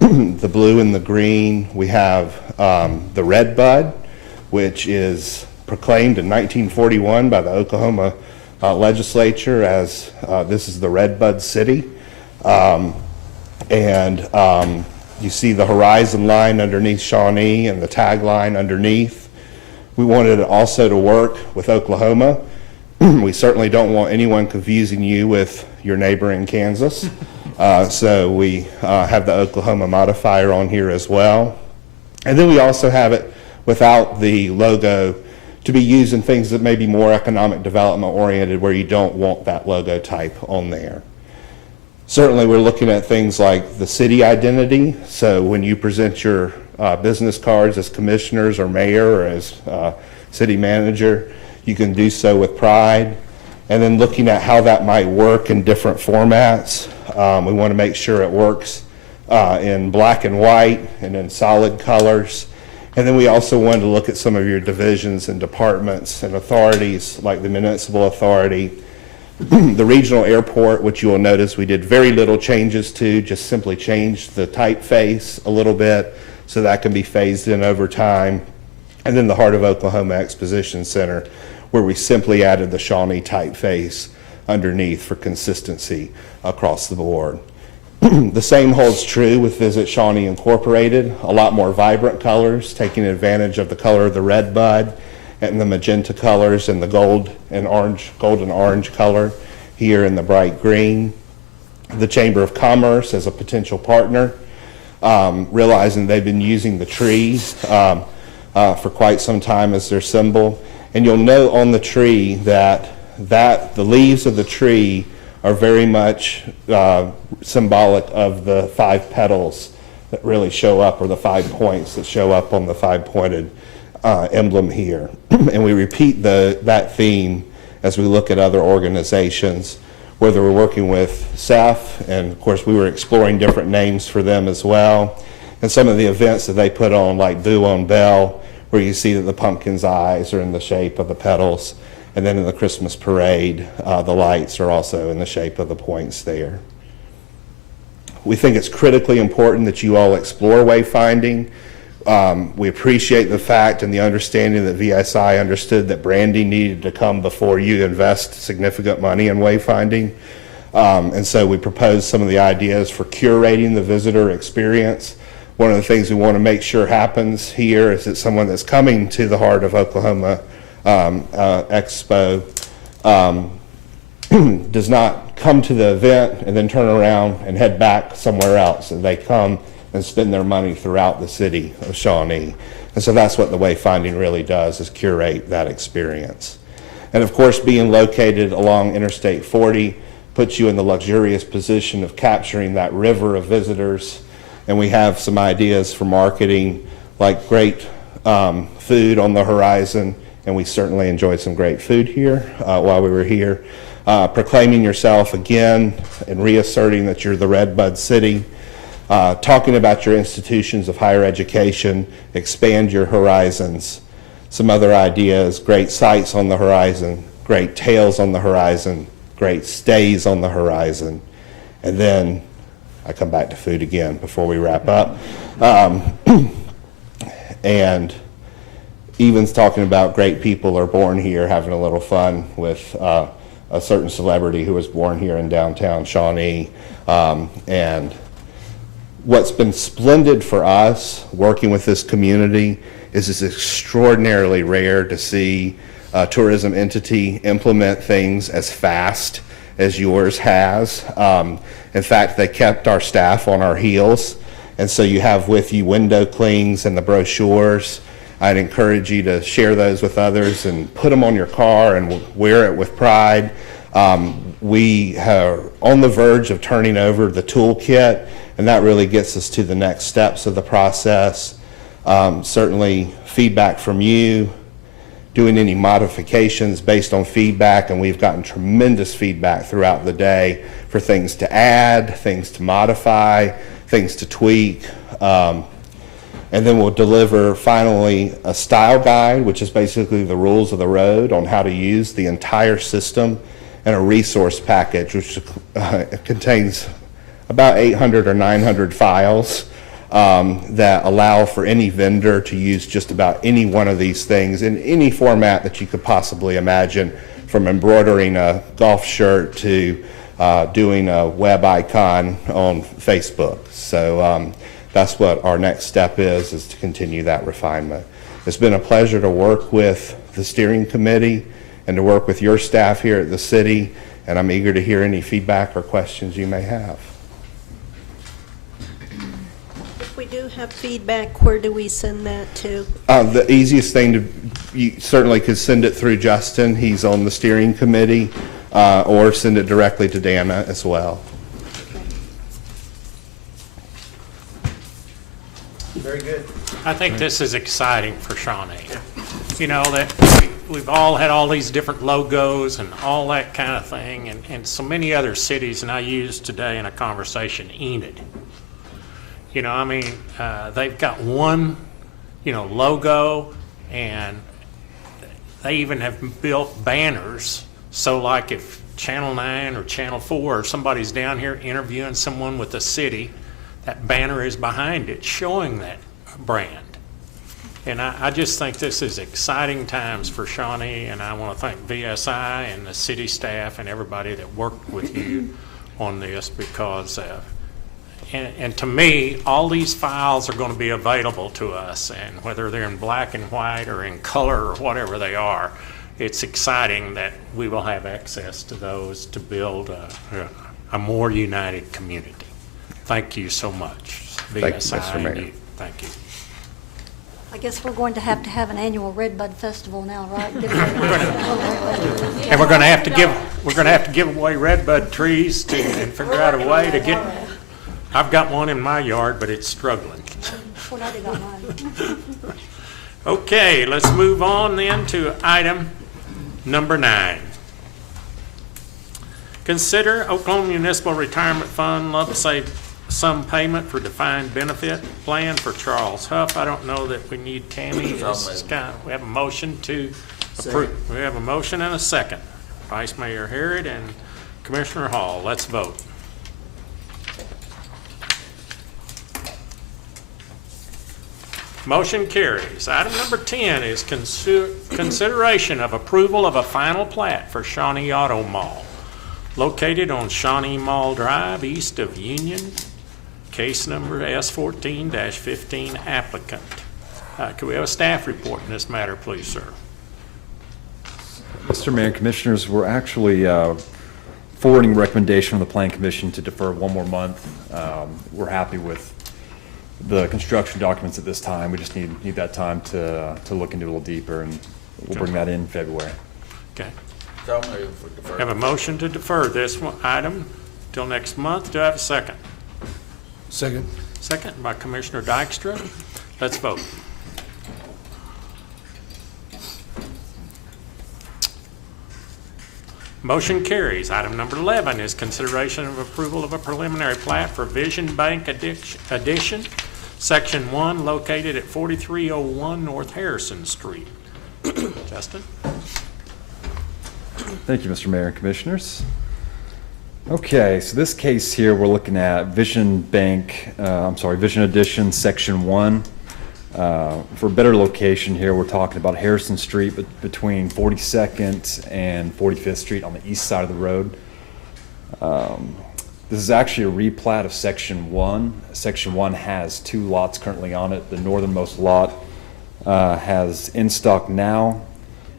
The blue and the green, we have the red bud, which is proclaimed in 1941 by the Oklahoma legislature as this is the Red Bud City. You see the horizon line underneath Shawnee and the tagline underneath. We wanted it also to work with Oklahoma. We certainly don't want anyone confusing you with your neighbor in Kansas. So we have the Oklahoma modifier on here as well. And then we also have it without the logo to be used in things that may be more economic development oriented where you don't want that logo type on there. Certainly we're looking at things like the city identity. So when you present your business cards as commissioners or mayor or as city manager, you can do so with pride. And then looking at how that might work in different formats. We want to make sure it works in black and white and in solid colors. And then we also wanted to look at some of your divisions and departments and authorities, like the municipal authority, the regional airport, which you will notice we did very little changes to, just simply changed the typeface a little bit so that can be phased in over time. And then the Heart of Oklahoma Exposition Center, where we simply added the Shawnee typeface underneath for consistency across the board. The same holds true with Visit Shawnee Incorporated, a lot more vibrant colors, taking advantage of the color of the red bud and the magenta colors and the gold and orange color here in the bright green. The Chamber of Commerce as a potential partner, realizing they've been using the tree for quite some time as their symbol. And you'll note on the tree that the leaves of the tree are very much symbolic of the 5 petals that really show up, or the 5 points that show up on the 5-pointed emblem here. And we repeat that theme as we look at other organizations, whether we're working with SEF, and of course we were exploring different names for them as well, and some of the events that they put on, like Boo on Bell, where you see that the pumpkin's eyes are in the shape of the petals. And then in the Christmas parade, the lights are also in the shape of the points there. We think it's critically important that you all explore wayfinding. We appreciate the fact and the understanding that VSI understood that branding needed to come before you invest significant money in wayfinding. And so we proposed some of the ideas for curating the visitor experience. One of the things we want to make sure happens here is that someone that's coming to the Heart of Oklahoma Expo does not come to the event and then turn around and head back somewhere else. And they come and spend their money throughout the city of Shawnee. And so that's what the wayfinding really does, is curate that experience. And of course, being located along Interstate 40 puts you in the luxurious position of capturing that river of visitors. And we have some ideas for marketing, like great food on the horizon. And we certainly enjoyed some great food here while we were here. Proclaiming yourself again and reasserting that you're the Red Bud City. Talking about your institutions of higher education, expand your horizons. Some other ideas, great sights on the horizon, great tales on the horizon, great stays on the horizon. And then I come back to food again before we wrap up. And Evan's talking about great people are born here, having a little fun with a certain celebrity who was born here in downtown Shawnee. And what's been splendid for us working with this community is it's extraordinarily rare to see a tourism entity implement things as fast as yours has. In fact, they kept our staff on our heels. And so you have with you window clings and the brochures. I'd encourage you to share those with others and put them on your car and wear it with pride. We are on the verge of turning over the toolkit, and that really gets us to the next steps of the process. Certainly feedback from you, doing any modifications based on feedback, and we've gotten tremendous feedback throughout the day for things to add, things to modify, things to tweak. And then we'll deliver finally a style guide, which is basically the rules of the road on how to use the entire system, and a resource package, which contains about 800 or 900 files that allow for any vendor to use just about any one of these things in any format that you could possibly imagine, from embroidering a golf shirt to doing a web icon on Facebook. So that's what our next step is to continue that refinement. It's been a pleasure to work with the steering committee and to work with your staff here at the city, and I'm eager to hear any feedback or questions you may have. If we do have feedback, where do we send that to? The easiest thing you certainly could send it through Justin. He's on the steering committee, or send it directly to Dana as well. Very good. I think this is exciting for Shawnee. You know, that we've all had all these different logos and all that kind of thing, and so many other cities, and I used today in a conversation Enid. You know, I mean, they've got one logo, and they even have built banners. So like if Channel 9 or Channel 4 or somebody's down here interviewing someone with the city, that banner is behind it showing that brand. And I just think this is exciting times for Shawnee, and I want to thank VSI and the city staff and everybody that worked with you on this, because and to me, all these files are going to be available to us, and whether they're in black and white or in color or whatever they are, it's exciting that we will have access to those to build a more united community. Thank you so much, VSI. Thank you, Mr. Mayor. And you. Thank you. I guess we're going to have an annual Redbud Festival now, right? And we're going to have to give away redbud trees and figure out a way to get. I've got one in my yard, but it's struggling. Well, I got mine. Okay, let's move on then to item number 9. Consider Oklahoma Municipal Retirement Fund lump sum payment for defined benefit plan for Charles Huff. I don't know that we need Tammy. We have a motion to approve. We have a motion and a second. Vice Mayor Harrod and Commissioner Hall. Let's vote. Motion carries. Item number 10 is consideration of approval of a final plat for Shawnee Auto Mall, located on Shawnee Mall Drive, east of Union. Case number S14-15 applicant. Could we have a staff report in this matter, please, sir? Mr. Mayor and Commissioners, we're actually forwarding a recommendation from the Plan Commission to defer one more month. We're happy with the construction documents at this time. We just need that time to look into it a little deeper, and we'll bring that in February. Okay. So moved for deferral. Have a motion to defer this item till next month. Do I have a second? Second. Second by Commissioner Dykstra. Let's vote. Motion carries. Item number 11 is consideration of approval of a preliminary plat for Vision Bank Addition, Section 1, located at 4301 North Harrison Street. Justin? Thank you, Mr. Mayor and Commissioners. Okay, so this case here, we're looking at Vision Addition, Section 1. For a better location here, we're talking about Harrison Street, but between 42nd and 45th Street on the east side of the road. This is actually a replat of Section 1. Section 1 has 2 lots currently on it. The northernmost lot has In Stock Now.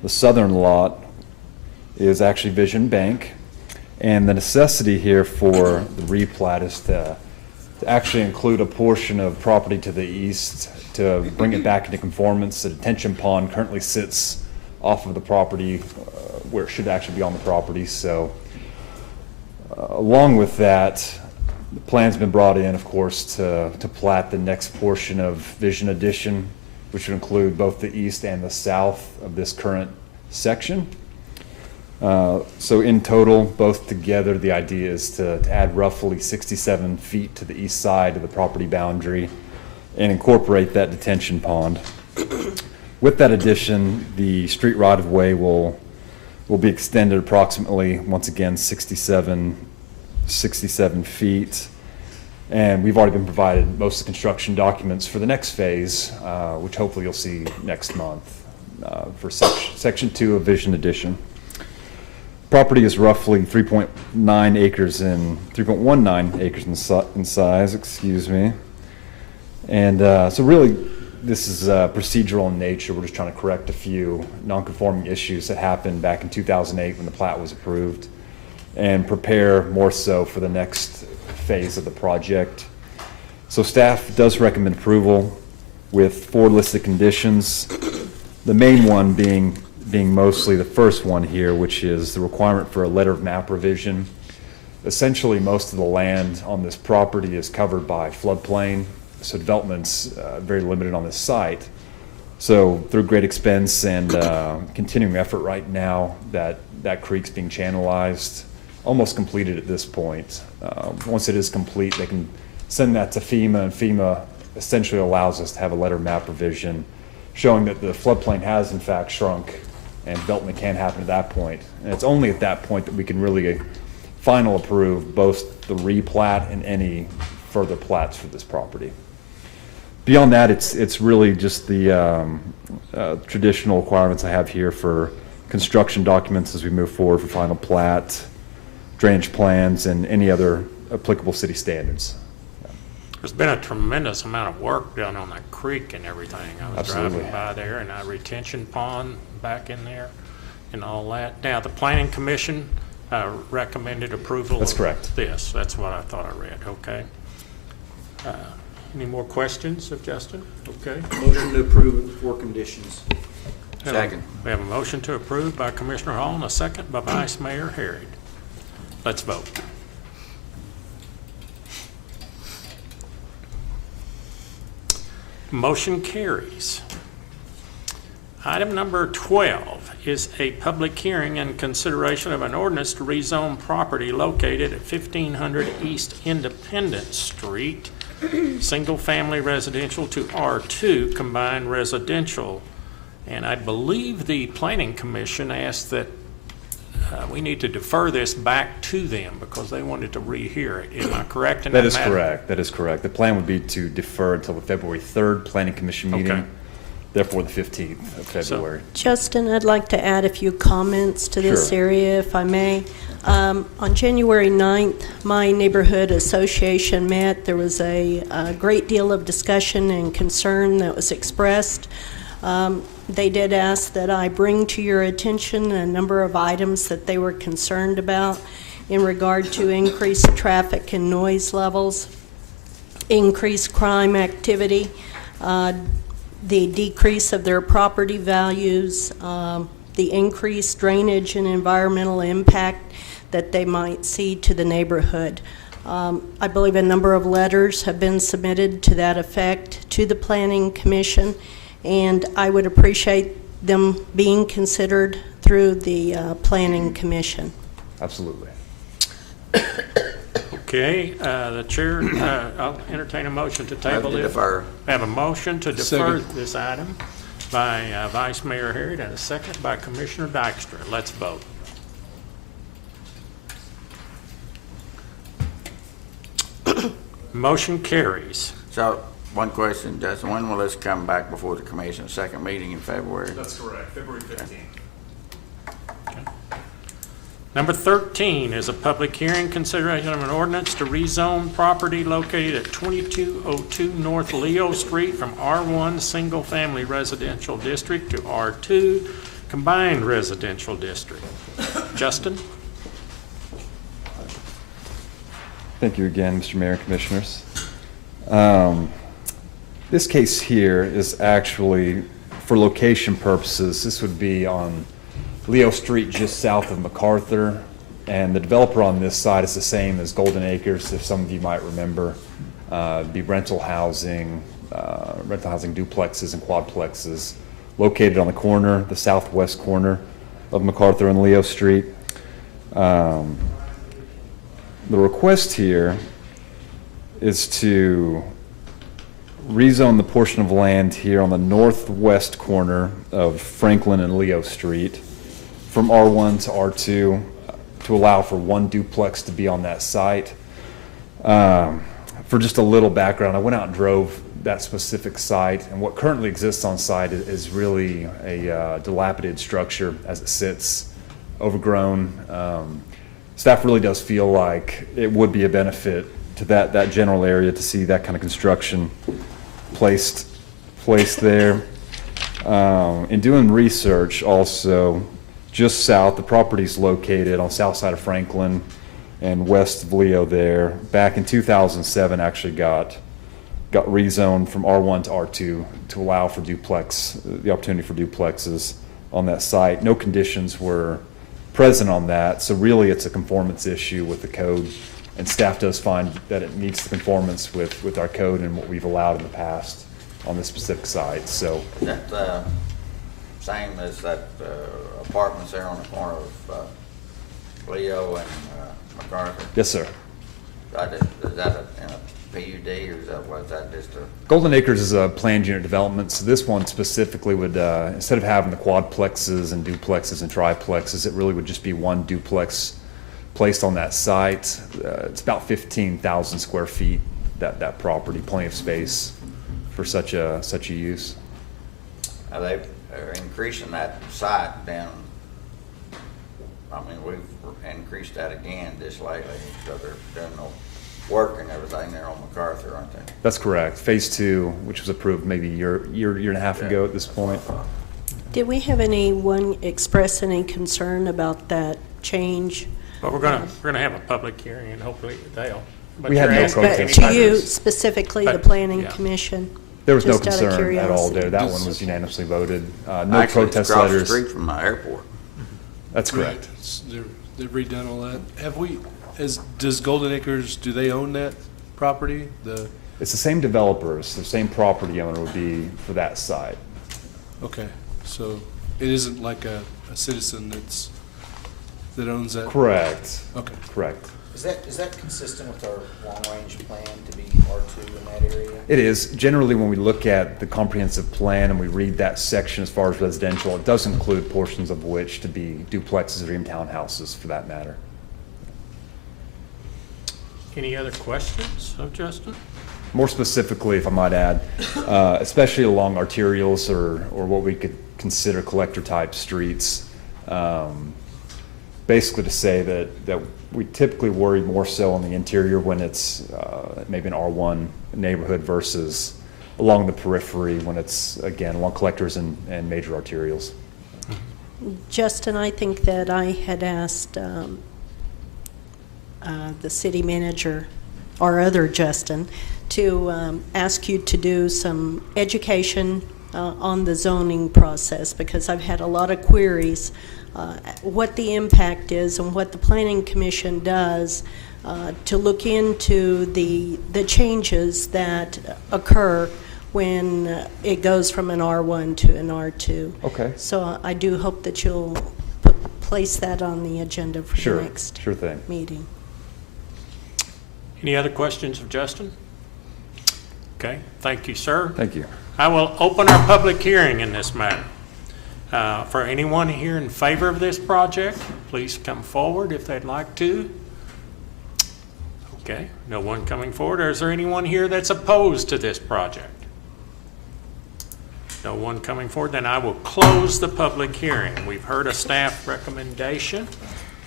The southern lot is actually Vision Bank. And the necessity here for the replat is to actually include a portion of property to the east to bring it back into conformance. The detention pond currently sits off of the property where it should actually be on the property. So along with that, the plan's been brought in, of course, to plat the next portion of Vision Addition, which would include both the east and the south of this current section. So in total, both together, the idea is to add roughly 67 feet to the east side of the property boundary and incorporate that detention pond. With that addition, the street right-of-way will be extended approximately, once again, 67 feet. And we've already been provided most of the construction documents for the next phase, which hopefully you'll see next month for Section 2 of Vision Addition. Property is roughly 3.19 acres in size, excuse me. And so really, this is procedural in nature. We're just trying to correct a few non-conforming issues that happened back in 2008 when the plat was approved, and prepare more so for the next phase of the project. So staff does recommend approval with 4 listed conditions. The main one being mostly the first one here, which is the requirement for a letter of map revision. Essentially, most of the land on this property is covered by floodplain, so development's very limited on this site. So through great expense and continuing effort right now, that creek's being channelized, almost completed at this point. Once it is complete, they can send that to FEMA, and FEMA essentially allows us to have a letter of map revision showing that the floodplain has in fact shrunk and development can happen at that point. And it's only at that point that we can really final approve both the replat and any further plats for this property. Beyond that, it's really just the traditional requirements I have here for construction documents as we move forward for final plat, drainage plans, and any other applicable city standards. There's been a tremendous amount of work done on that creek and everything. I was Absolutely. driving by there, and a retention pond back in there and all that. Now, the Planning Commission recommended approval That's of correct. this. That's what I thought I read. Okay. Any more questions of Justin? Okay. Motion to approve with 4 conditions. Second. We have a motion to approve by Commissioner Hall and a second by Vice Mayor Harrod. Let's vote. Motion carries. Item number 12 is a public hearing and consideration of an ordinance to rezone property located at 1500 East Independence Street, single-family residential, to R2 combined residential. And I believe the Planning Commission asked that we need to defer this back to them because they wanted to rehear it. Am I correct in that That is matter? correct. That is correct. The plan would be to defer until the February 3rd Planning Commission meeting, Okay. therefore the 15th of February. Justin, I'd like to add a few comments to this Sure. area, if I may. On January 9th, my neighborhood association met. There was a great deal of discussion and concern that was expressed. They did ask that I bring to your attention a number of items that they were concerned about in regard to increased traffic and noise levels, increased crime activity, the decrease of their property values, the increased drainage and environmental impact that they might see to the neighborhood. I believe a number of letters have been submitted to that effect to the Planning Commission, and I would appreciate them being considered through the Planning Commission. Absolutely. Okay, the chair, I'll entertain a motion to table Move to it. defer. Have a motion to defer Second. this item by Vice Mayor Harrod and a second by Commissioner Dykstra. Let's vote. Motion carries. So, one question, Justin, when will this come back before the commission, second meeting in February? That's correct, February 15th. Number 13 is a public hearing, consideration of an ordinance to rezone property located at 2202 North Leo Street from R1 Single Family Residential District to R2 Combined Residential District. Justin? Thank you again, Mr. Mayor and Commissioners. This case here is actually, for location purposes, this would be on Leo Street just south of MacArthur, and the developer on this side is the same as Golden Acres, if some of you might remember. It'd be rental housing duplexes and quadplexes located on the corner, the southwest corner of MacArthur and Leo Street. The request here is to rezone the portion of land here on the northwest corner of Franklin and Leo Street from R1 to R2 to allow for one duplex to be on that site. For just a little background, I went out and drove that specific site, and what currently exists on site is really a dilapidated structure as it sits, overgrown. Staff really does feel like it would be a benefit to that general area to see that kind of construction placed there. In doing research also, just south, the property's located on south side of Franklin and west of Leo there. Back in 2007, actually got rezoned from R1 to R2 to allow for the opportunity for duplexes on that site. No conditions were present on that, so really it's a conformance issue with the code, and staff does find that it meets the conformance with our code and what we've allowed in the past on this specific site. So Is that same as that apartments there on the corner of Leo and MacArthur? yes, sir. Is that in a PUD, or was that just a? Golden Acres is a planned unit development, so this one specifically would, instead of having the quadplexes and duplexes and triplexes, it really would just be one duplex placed on that site. It's about 15,000 square feet, that property, plenty of space for such a use. They are increasing that site down. I mean, we've increased that again just lately, so they're doing no work and everything there on MacArthur, aren't they? That's correct. Phase 2, which was approved maybe a year and a half ago at this point. Did we have anyone express any concern about that change? But we're gonna have a public hearing and hopefully they'll. But We had you're no asking protest. But anybody to you who's- specifically, the but- planning yeah. commission? There was no Just out of concern at all curiosity. there. That one was unanimously voted. No Actually, it's protest across the letters. street from the airport. That's correct. They've redone all that. Does Golden Acres, do they own that property? It's the same developers, the same property owner would be for that site. Okay, so it isn't like a citizen that owns that? Correct. Okay. Correct. Is that consistent with our long-range plan to be R2 in that area? It is. Generally, when we look at the comprehensive plan and we read that section as far as residential, it does include portions of which to be duplexes or even townhouses for that matter. Any other questions of Justin? More specifically, if I might add, especially along arterials or what we could consider collector-type streets, basically to say that we typically worry more so on the interior when it's maybe an R1 neighborhood versus along the periphery when it's, again, along collectors and major arterials. Justin, I think that I had asked the city manager, or other Justin, to ask you to do some education on the zoning process, because I've had a lot of queries what the impact is and what the planning commission does to look into the changes that occur when it goes from an R1 to an R2. Okay. So I do hope that you'll place that on the agenda for the next Sure thing. meeting. Any other questions of Justin? Okay, thank you, sir. Thank you. I will open our public hearing in this matter. For anyone here in favor of this project, please come forward if they'd like to. Okay, no one coming forward. Or is there anyone here that's opposed to this project? No one coming forward, then I will close the public hearing. We've heard a staff recommendation.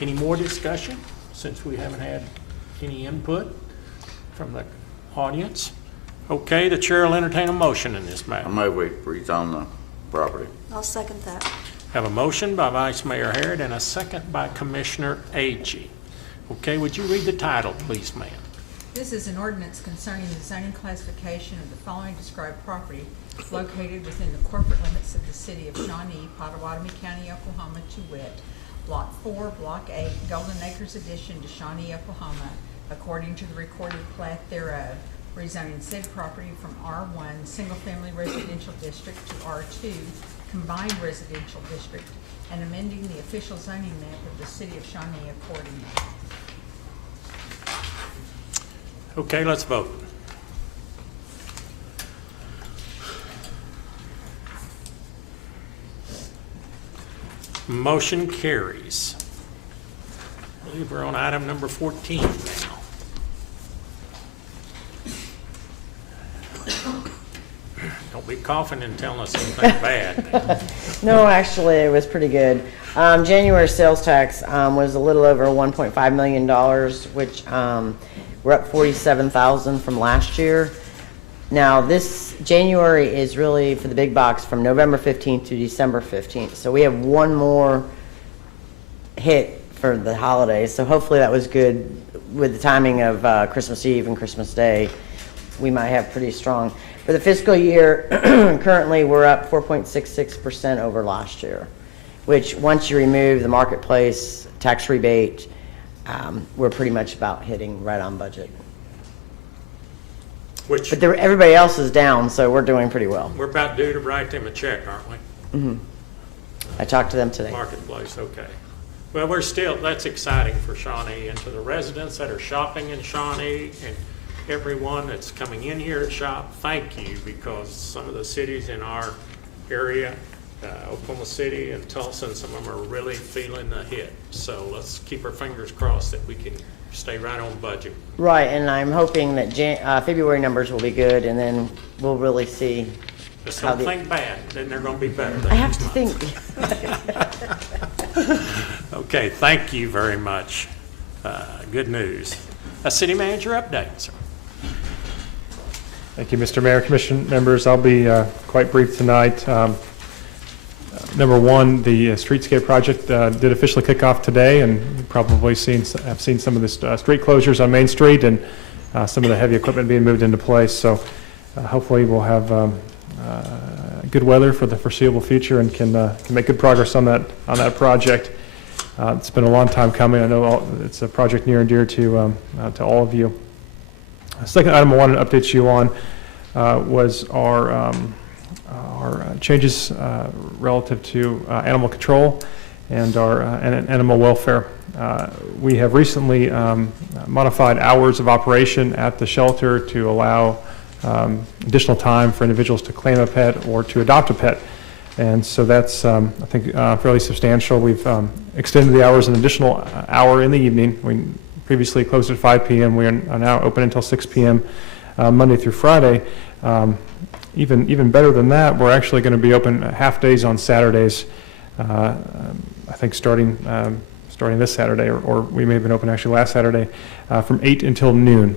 Any more discussion since we haven't had any input from the audience? Okay, the chair will entertain a motion in this matter. I move we rezone the property. I'll second that. Have a motion by Vice Mayor Harrod and a second by Commissioner Agee. Okay, would you read the title, please, ma'am? This is an ordinance concerning the zoning classification of the following described property located within the corporate limits of the city of Shawnee, Pottawatomie County, Oklahoma, to wit, Block 4, Block 8, Golden Acres Addition to Shawnee, Oklahoma, according to the recorded plat thereof, rezoning said property from R1 Single-Family Residential District to R2 Combined Residential District, and amending the official zoning map of the city of Shawnee accordingly. Okay, let's vote. Motion carries. I believe we're on item number 14 now. Don't be coughing and telling us anything bad. No, actually, it was pretty good. January sales tax was a little over $1.5 million, which we're up $47,000 from last year. Now, this January is really for the big box from November 15th to December 15th. So we have one more hit for the holidays. So hopefully that was good with the timing of Christmas Eve and Christmas Day. We might have pretty strong. For the fiscal year, currently we're up 4.66% over last year, which once you remove the marketplace tax rebate, we're pretty much about hitting right on budget. But everybody else is down, so we're doing pretty well. We're about due to write them a check, aren't we? Mm-hmm. I talked to them today. Marketplace, okay. Well, we're still, that's exciting for Shawnee and for the residents that are shopping in Shawnee and everyone that's coming in here to shop, thank you, because some of the cities in our area, Oklahoma City and Tulsa, and some of them are really feeling the hit. So let's keep our fingers crossed that we can stay right on budget. Right, and I'm hoping that February numbers will be good, and then we'll really see. Just don't think bad, then they're going to be better. I have to think. Okay, thank you very much. Good news. A city manager update, sir. Thank you, Mr. Mayor, Commission members. I'll be quite brief tonight. Number one, the streetscape project did officially kick off today, and you've probably have seen some of the street closures on Main Street and some of the heavy equipment being moved into place. So hopefully we'll have good weather for the foreseeable future and can make good progress on that project. It's been a long time coming. I know it's a project near and dear to all of you. The second item I wanted to update you on was our changes relative to animal control and our animal welfare. We have recently modified hours of operation at the shelter to allow additional time for individuals to claim a pet or to adopt a pet. And so that's, I think, fairly substantial. We've extended the hours an additional hour in the evening. We previously closed at 5 p.m. We are now open until 6 p.m. Monday through Friday. Even better than that, we're actually going to be open half days on Saturdays. I think starting this Saturday, or we may have been open actually last Saturday, from 8 until noon.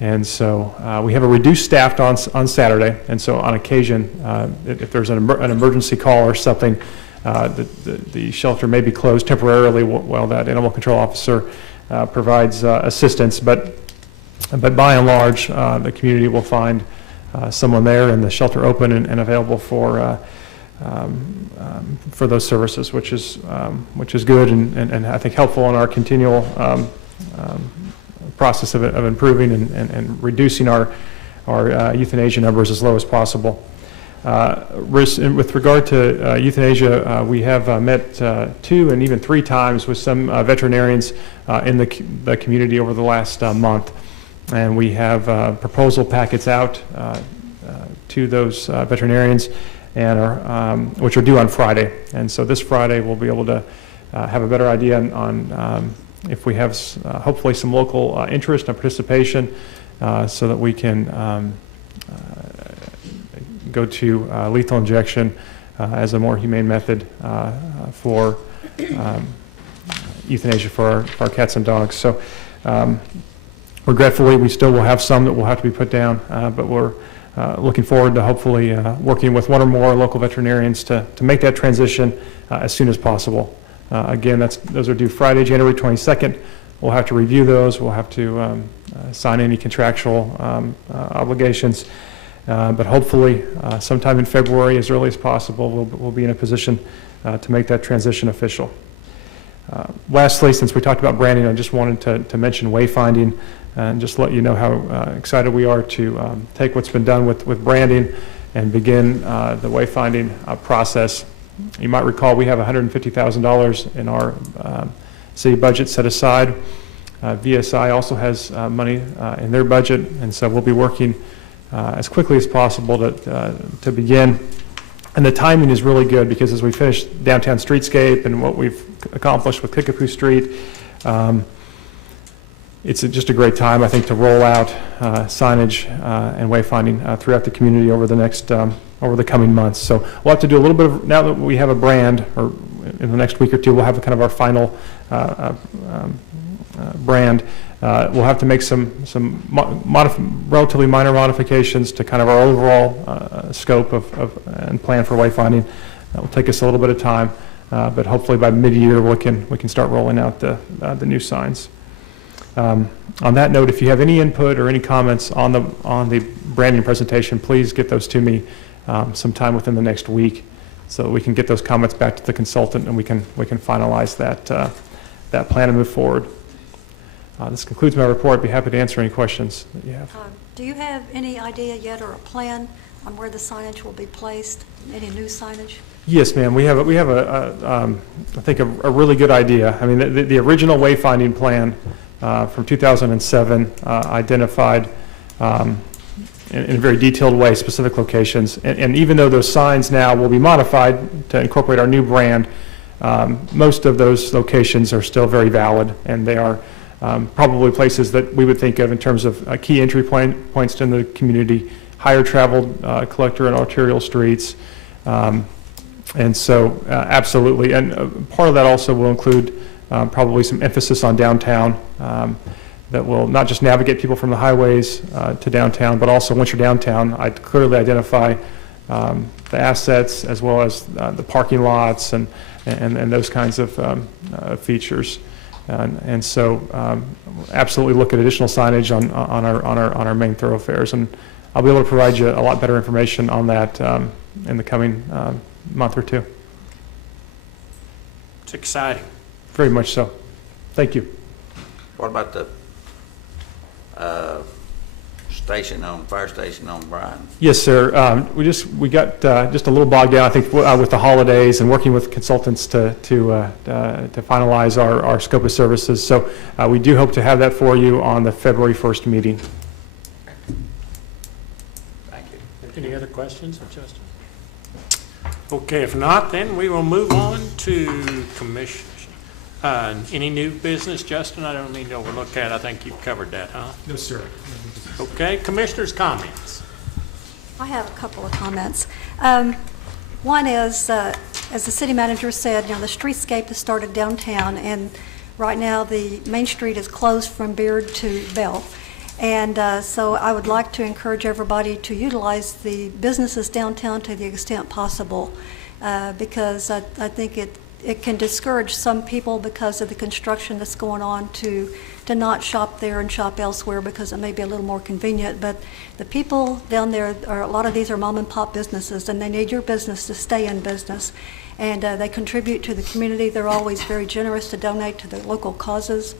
And so we have a reduced staff on Saturday, and so on occasion, if there's an emergency call or something, the shelter may be closed temporarily while that animal control officer provides assistance. But by and large, the community will find someone there and the shelter open and available for those services, which is good and I think helpful in our continual process of improving and reducing our euthanasia numbers as low as possible. With regard to euthanasia, we have met 2 and even 3 times with some veterinarians in the community over the last month. And we have proposal packets out to those veterinarians, and which are due on Friday. And so this Friday we'll be able to have a better idea on if we have hopefully some local interest and participation, so that we can go to lethal injection as a more humane method for euthanasia for our cats and dogs. So regretfully, we still will have some that will have to be put down, but we're looking forward to hopefully working with 1 or more local veterinarians to make that transition as soon as possible. Again, those are due Friday, January 22nd. We'll have to review those. We'll have to sign any contractual obligations. But hopefully, sometime in February, as early as possible, we'll be in a position to make that transition official. Lastly, since we talked about branding, I just wanted to mention wayfinding and just let you know how excited we are to take what's been done with branding and begin the wayfinding process. You might recall we have $150,000 in our city budget set aside. VSI also has money in their budget, and so we'll be working as quickly as possible to begin. And the timing is really good because as we finish downtown streetscape and what we've accomplished with Kickapoo Street, it's just a great time, I think, to roll out signage and wayfinding throughout the community over the coming months. So we'll have to do a little bit of, now that we have a brand, or in the next week or two, we'll have kind of our final brand. We'll have to make some relatively minor modifications to kind of our overall scope and plan for wayfinding. That will take us a little bit of time, but hopefully by mid-year we can start rolling out the new signs. On that note, if you have any input or any comments on the branding presentation, please get those to me sometime within the next week, so that we can get those comments back to the consultant and we can finalize that plan and move forward. This concludes my report. I'd be happy to answer any questions that you have. Do you have any idea yet or a plan on where the signage will be placed? Any new signage? Yes, ma'am. We have I think a really good idea. I mean, the original wayfinding plan from 2007 identified in a very detailed way, specific locations. And even though those signs now will be modified to incorporate our new brand, most of those locations are still very valid, and they are probably places that we would think of in terms of key entry points to the community, higher traveled collector and arterial streets. And so absolutely, and part of that also will include probably some emphasis on downtown that will not just navigate people from the highways to downtown, but also once you're downtown, I'd clearly identify the assets as well as the parking lots and those kinds of features. And so absolutely look at additional signage on our main thoroughfares. And I'll be able to provide you a lot better information on that in the coming month or two. It's exciting. Very much so. Thank you. What about the fire station on Bryan? Yes, sir. We got just a little bogged down, I think, with the holidays and working with consultants to finalize our scope of services. So we do hope to have that for you on the February 1st meeting. Thank you. Any other questions of Justin? Okay, if not, then we will move on to commissioners. Any new business, Justin? I don't mean to overlook that. I think you've covered that, huh? No, sir. Okay, commissioners' comments. I have a couple of comments. One is, as the city manager said, the streetscape has started downtown, and right now the Main Street is closed from Beard to Bell. And so I would like to encourage everybody to utilize the businesses downtown to the extent possible, because I think it can discourage some people because of the construction that's going on to not shop there and shop elsewhere because it may be a little more convenient. But the people down there, a lot of these are mom and pop businesses, and they need your business to stay in business. And they contribute to the community. They're always very generous to donate to the local causes.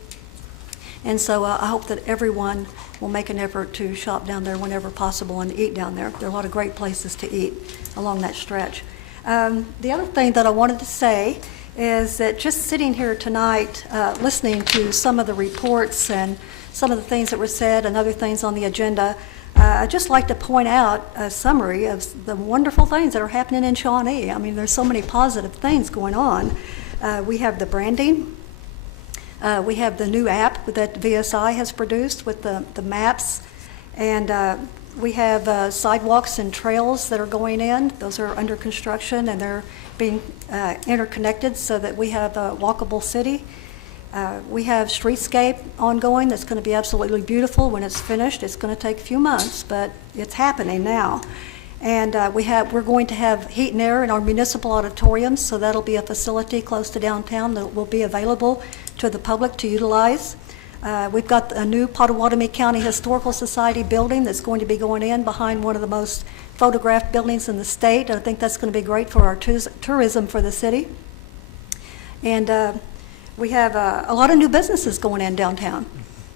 And so I hope that everyone will make an effort to shop down there whenever possible and eat down there. There are a lot of great places to eat along that stretch. The other thing that I wanted to say is that just sitting here tonight, listening to some of the reports and some of the things that were said and other things on the agenda, I'd just like to point out a summary of the wonderful things that are happening in Shawnee. I mean, there's so many positive things going on. We have the branding. We have the new app that VSI has produced with the maps, and we have sidewalks and trails that are going in. Those are under construction, and they're being interconnected so that we have a walkable city. We have streetscape ongoing that's going to be absolutely beautiful when it's finished. It's going to take a few months, but it's happening now. And we're going to have heat and air in our municipal auditoriums, so that'll be a facility close to downtown that will be available to the public to utilize. We've got a new Pottawatomie County Historical Society building that's going to be going in behind one of the most photographed buildings in the state. I think that's going to be great for our tourism for the city. And we have a lot of new businesses going in downtown.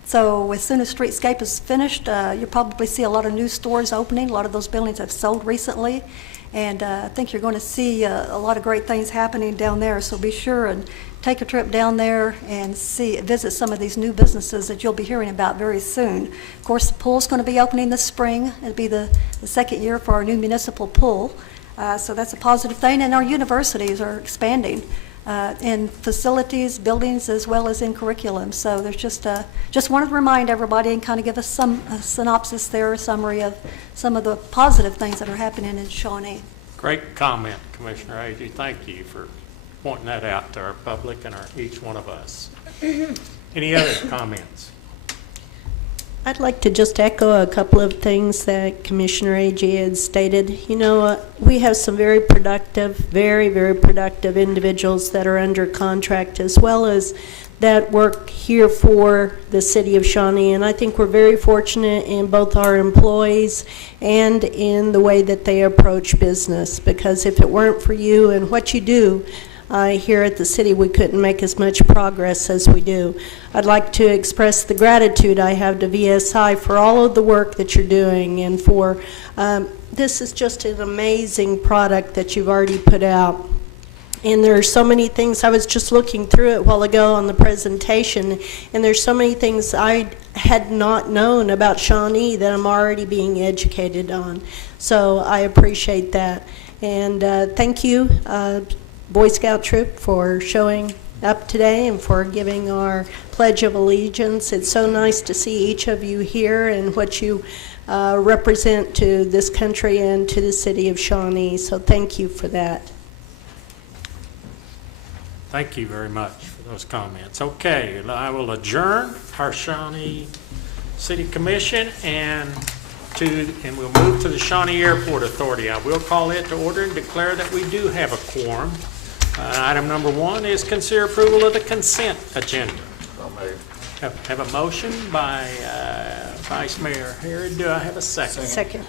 So as soon as streetscape is finished, you'll probably see a lot of new stores opening. A lot of those buildings have sold recently. And I think you're going to see a lot of great things happening down there. So be sure and take a trip down there and visit some of these new businesses that you'll be hearing about very soon. Of course, the pool's going to be opening this spring. It'll be the second year for our new municipal pool. So that's a positive thing. And our universities are expanding in facilities, buildings, as well as in curriculum. So there's just wanted to remind everybody and kind of give us a synopsis there, a summary of some of the positive things that are happening in Shawnee. Great comment, Commissioner Agee. Thank you for pointing that out to our public and each one of us. Any other comments? I'd like to just echo a couple of things that Commissioner Agee had stated. You know, we have some very productive, very, very productive individuals that are under contract, as well as that work here for the city of Shawnee. And I think we're very fortunate in both our employees and in the way that they approach business, because if it weren't for you and what you do, here at the city, we couldn't make as much progress as we do. I'd like to express the gratitude I have to VSI for all of the work that you're doing, and for this is just an amazing product that you've already put out. And there are so many things, I was just looking through it a while ago on the presentation, and there's so many things I had not known about Shawnee that I'm already being educated on. So I appreciate that. And thank you, Boy Scout troop, for showing up today and for giving our Pledge of Allegiance. It's so nice to see each of you here and what you represent to this country and to the city of Shawnee. So thank you for that. Thank you very much for those comments. Okay, I will adjourn our Shawnee City Commission and we'll move to the Shawnee Airport Authority. I will call it to order and declare that we do have a quorum. Item number 1 is consider approval of the consent agenda. Have a motion by Vice Mayor Harrod. Do I have a second? Second.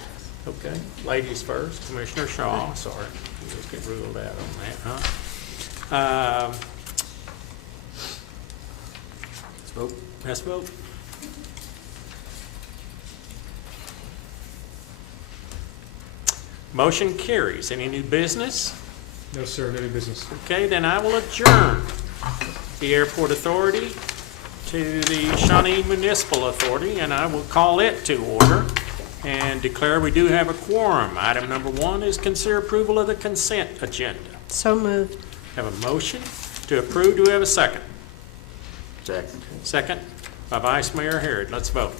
Okay, ladies first. Commissioner Shaw, sorry, you just get ruled out on that, huh? Let's vote. Let's vote. Motion carries. Any new business? No, sir, no new business. Okay, then I will adjourn the Airport Authority to the Shawnee Municipal Authority, and I will call it to order and declare we do have a quorum. Item number 1 is consider approval of the consent agenda. So moved. Have a motion to approve. Do we have a second? Second. Second by Vice Mayor Harrod. Let's vote.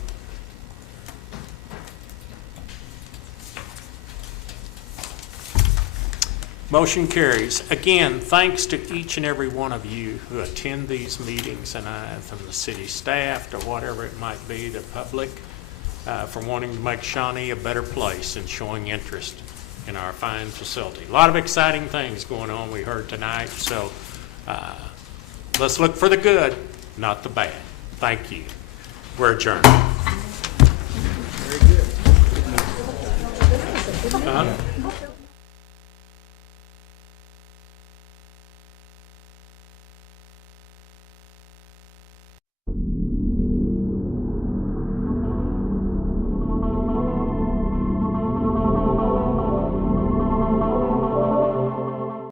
Motion carries. Again, thanks to each and every one of you who attend these meetings, and from the city staff to whatever it might be, the public, for wanting to make Shawnee a better place and showing interest in our fine facility. A lot of exciting things going on we heard tonight, so let's look for the good, not the bad. Thank you. We're adjourned. Very good.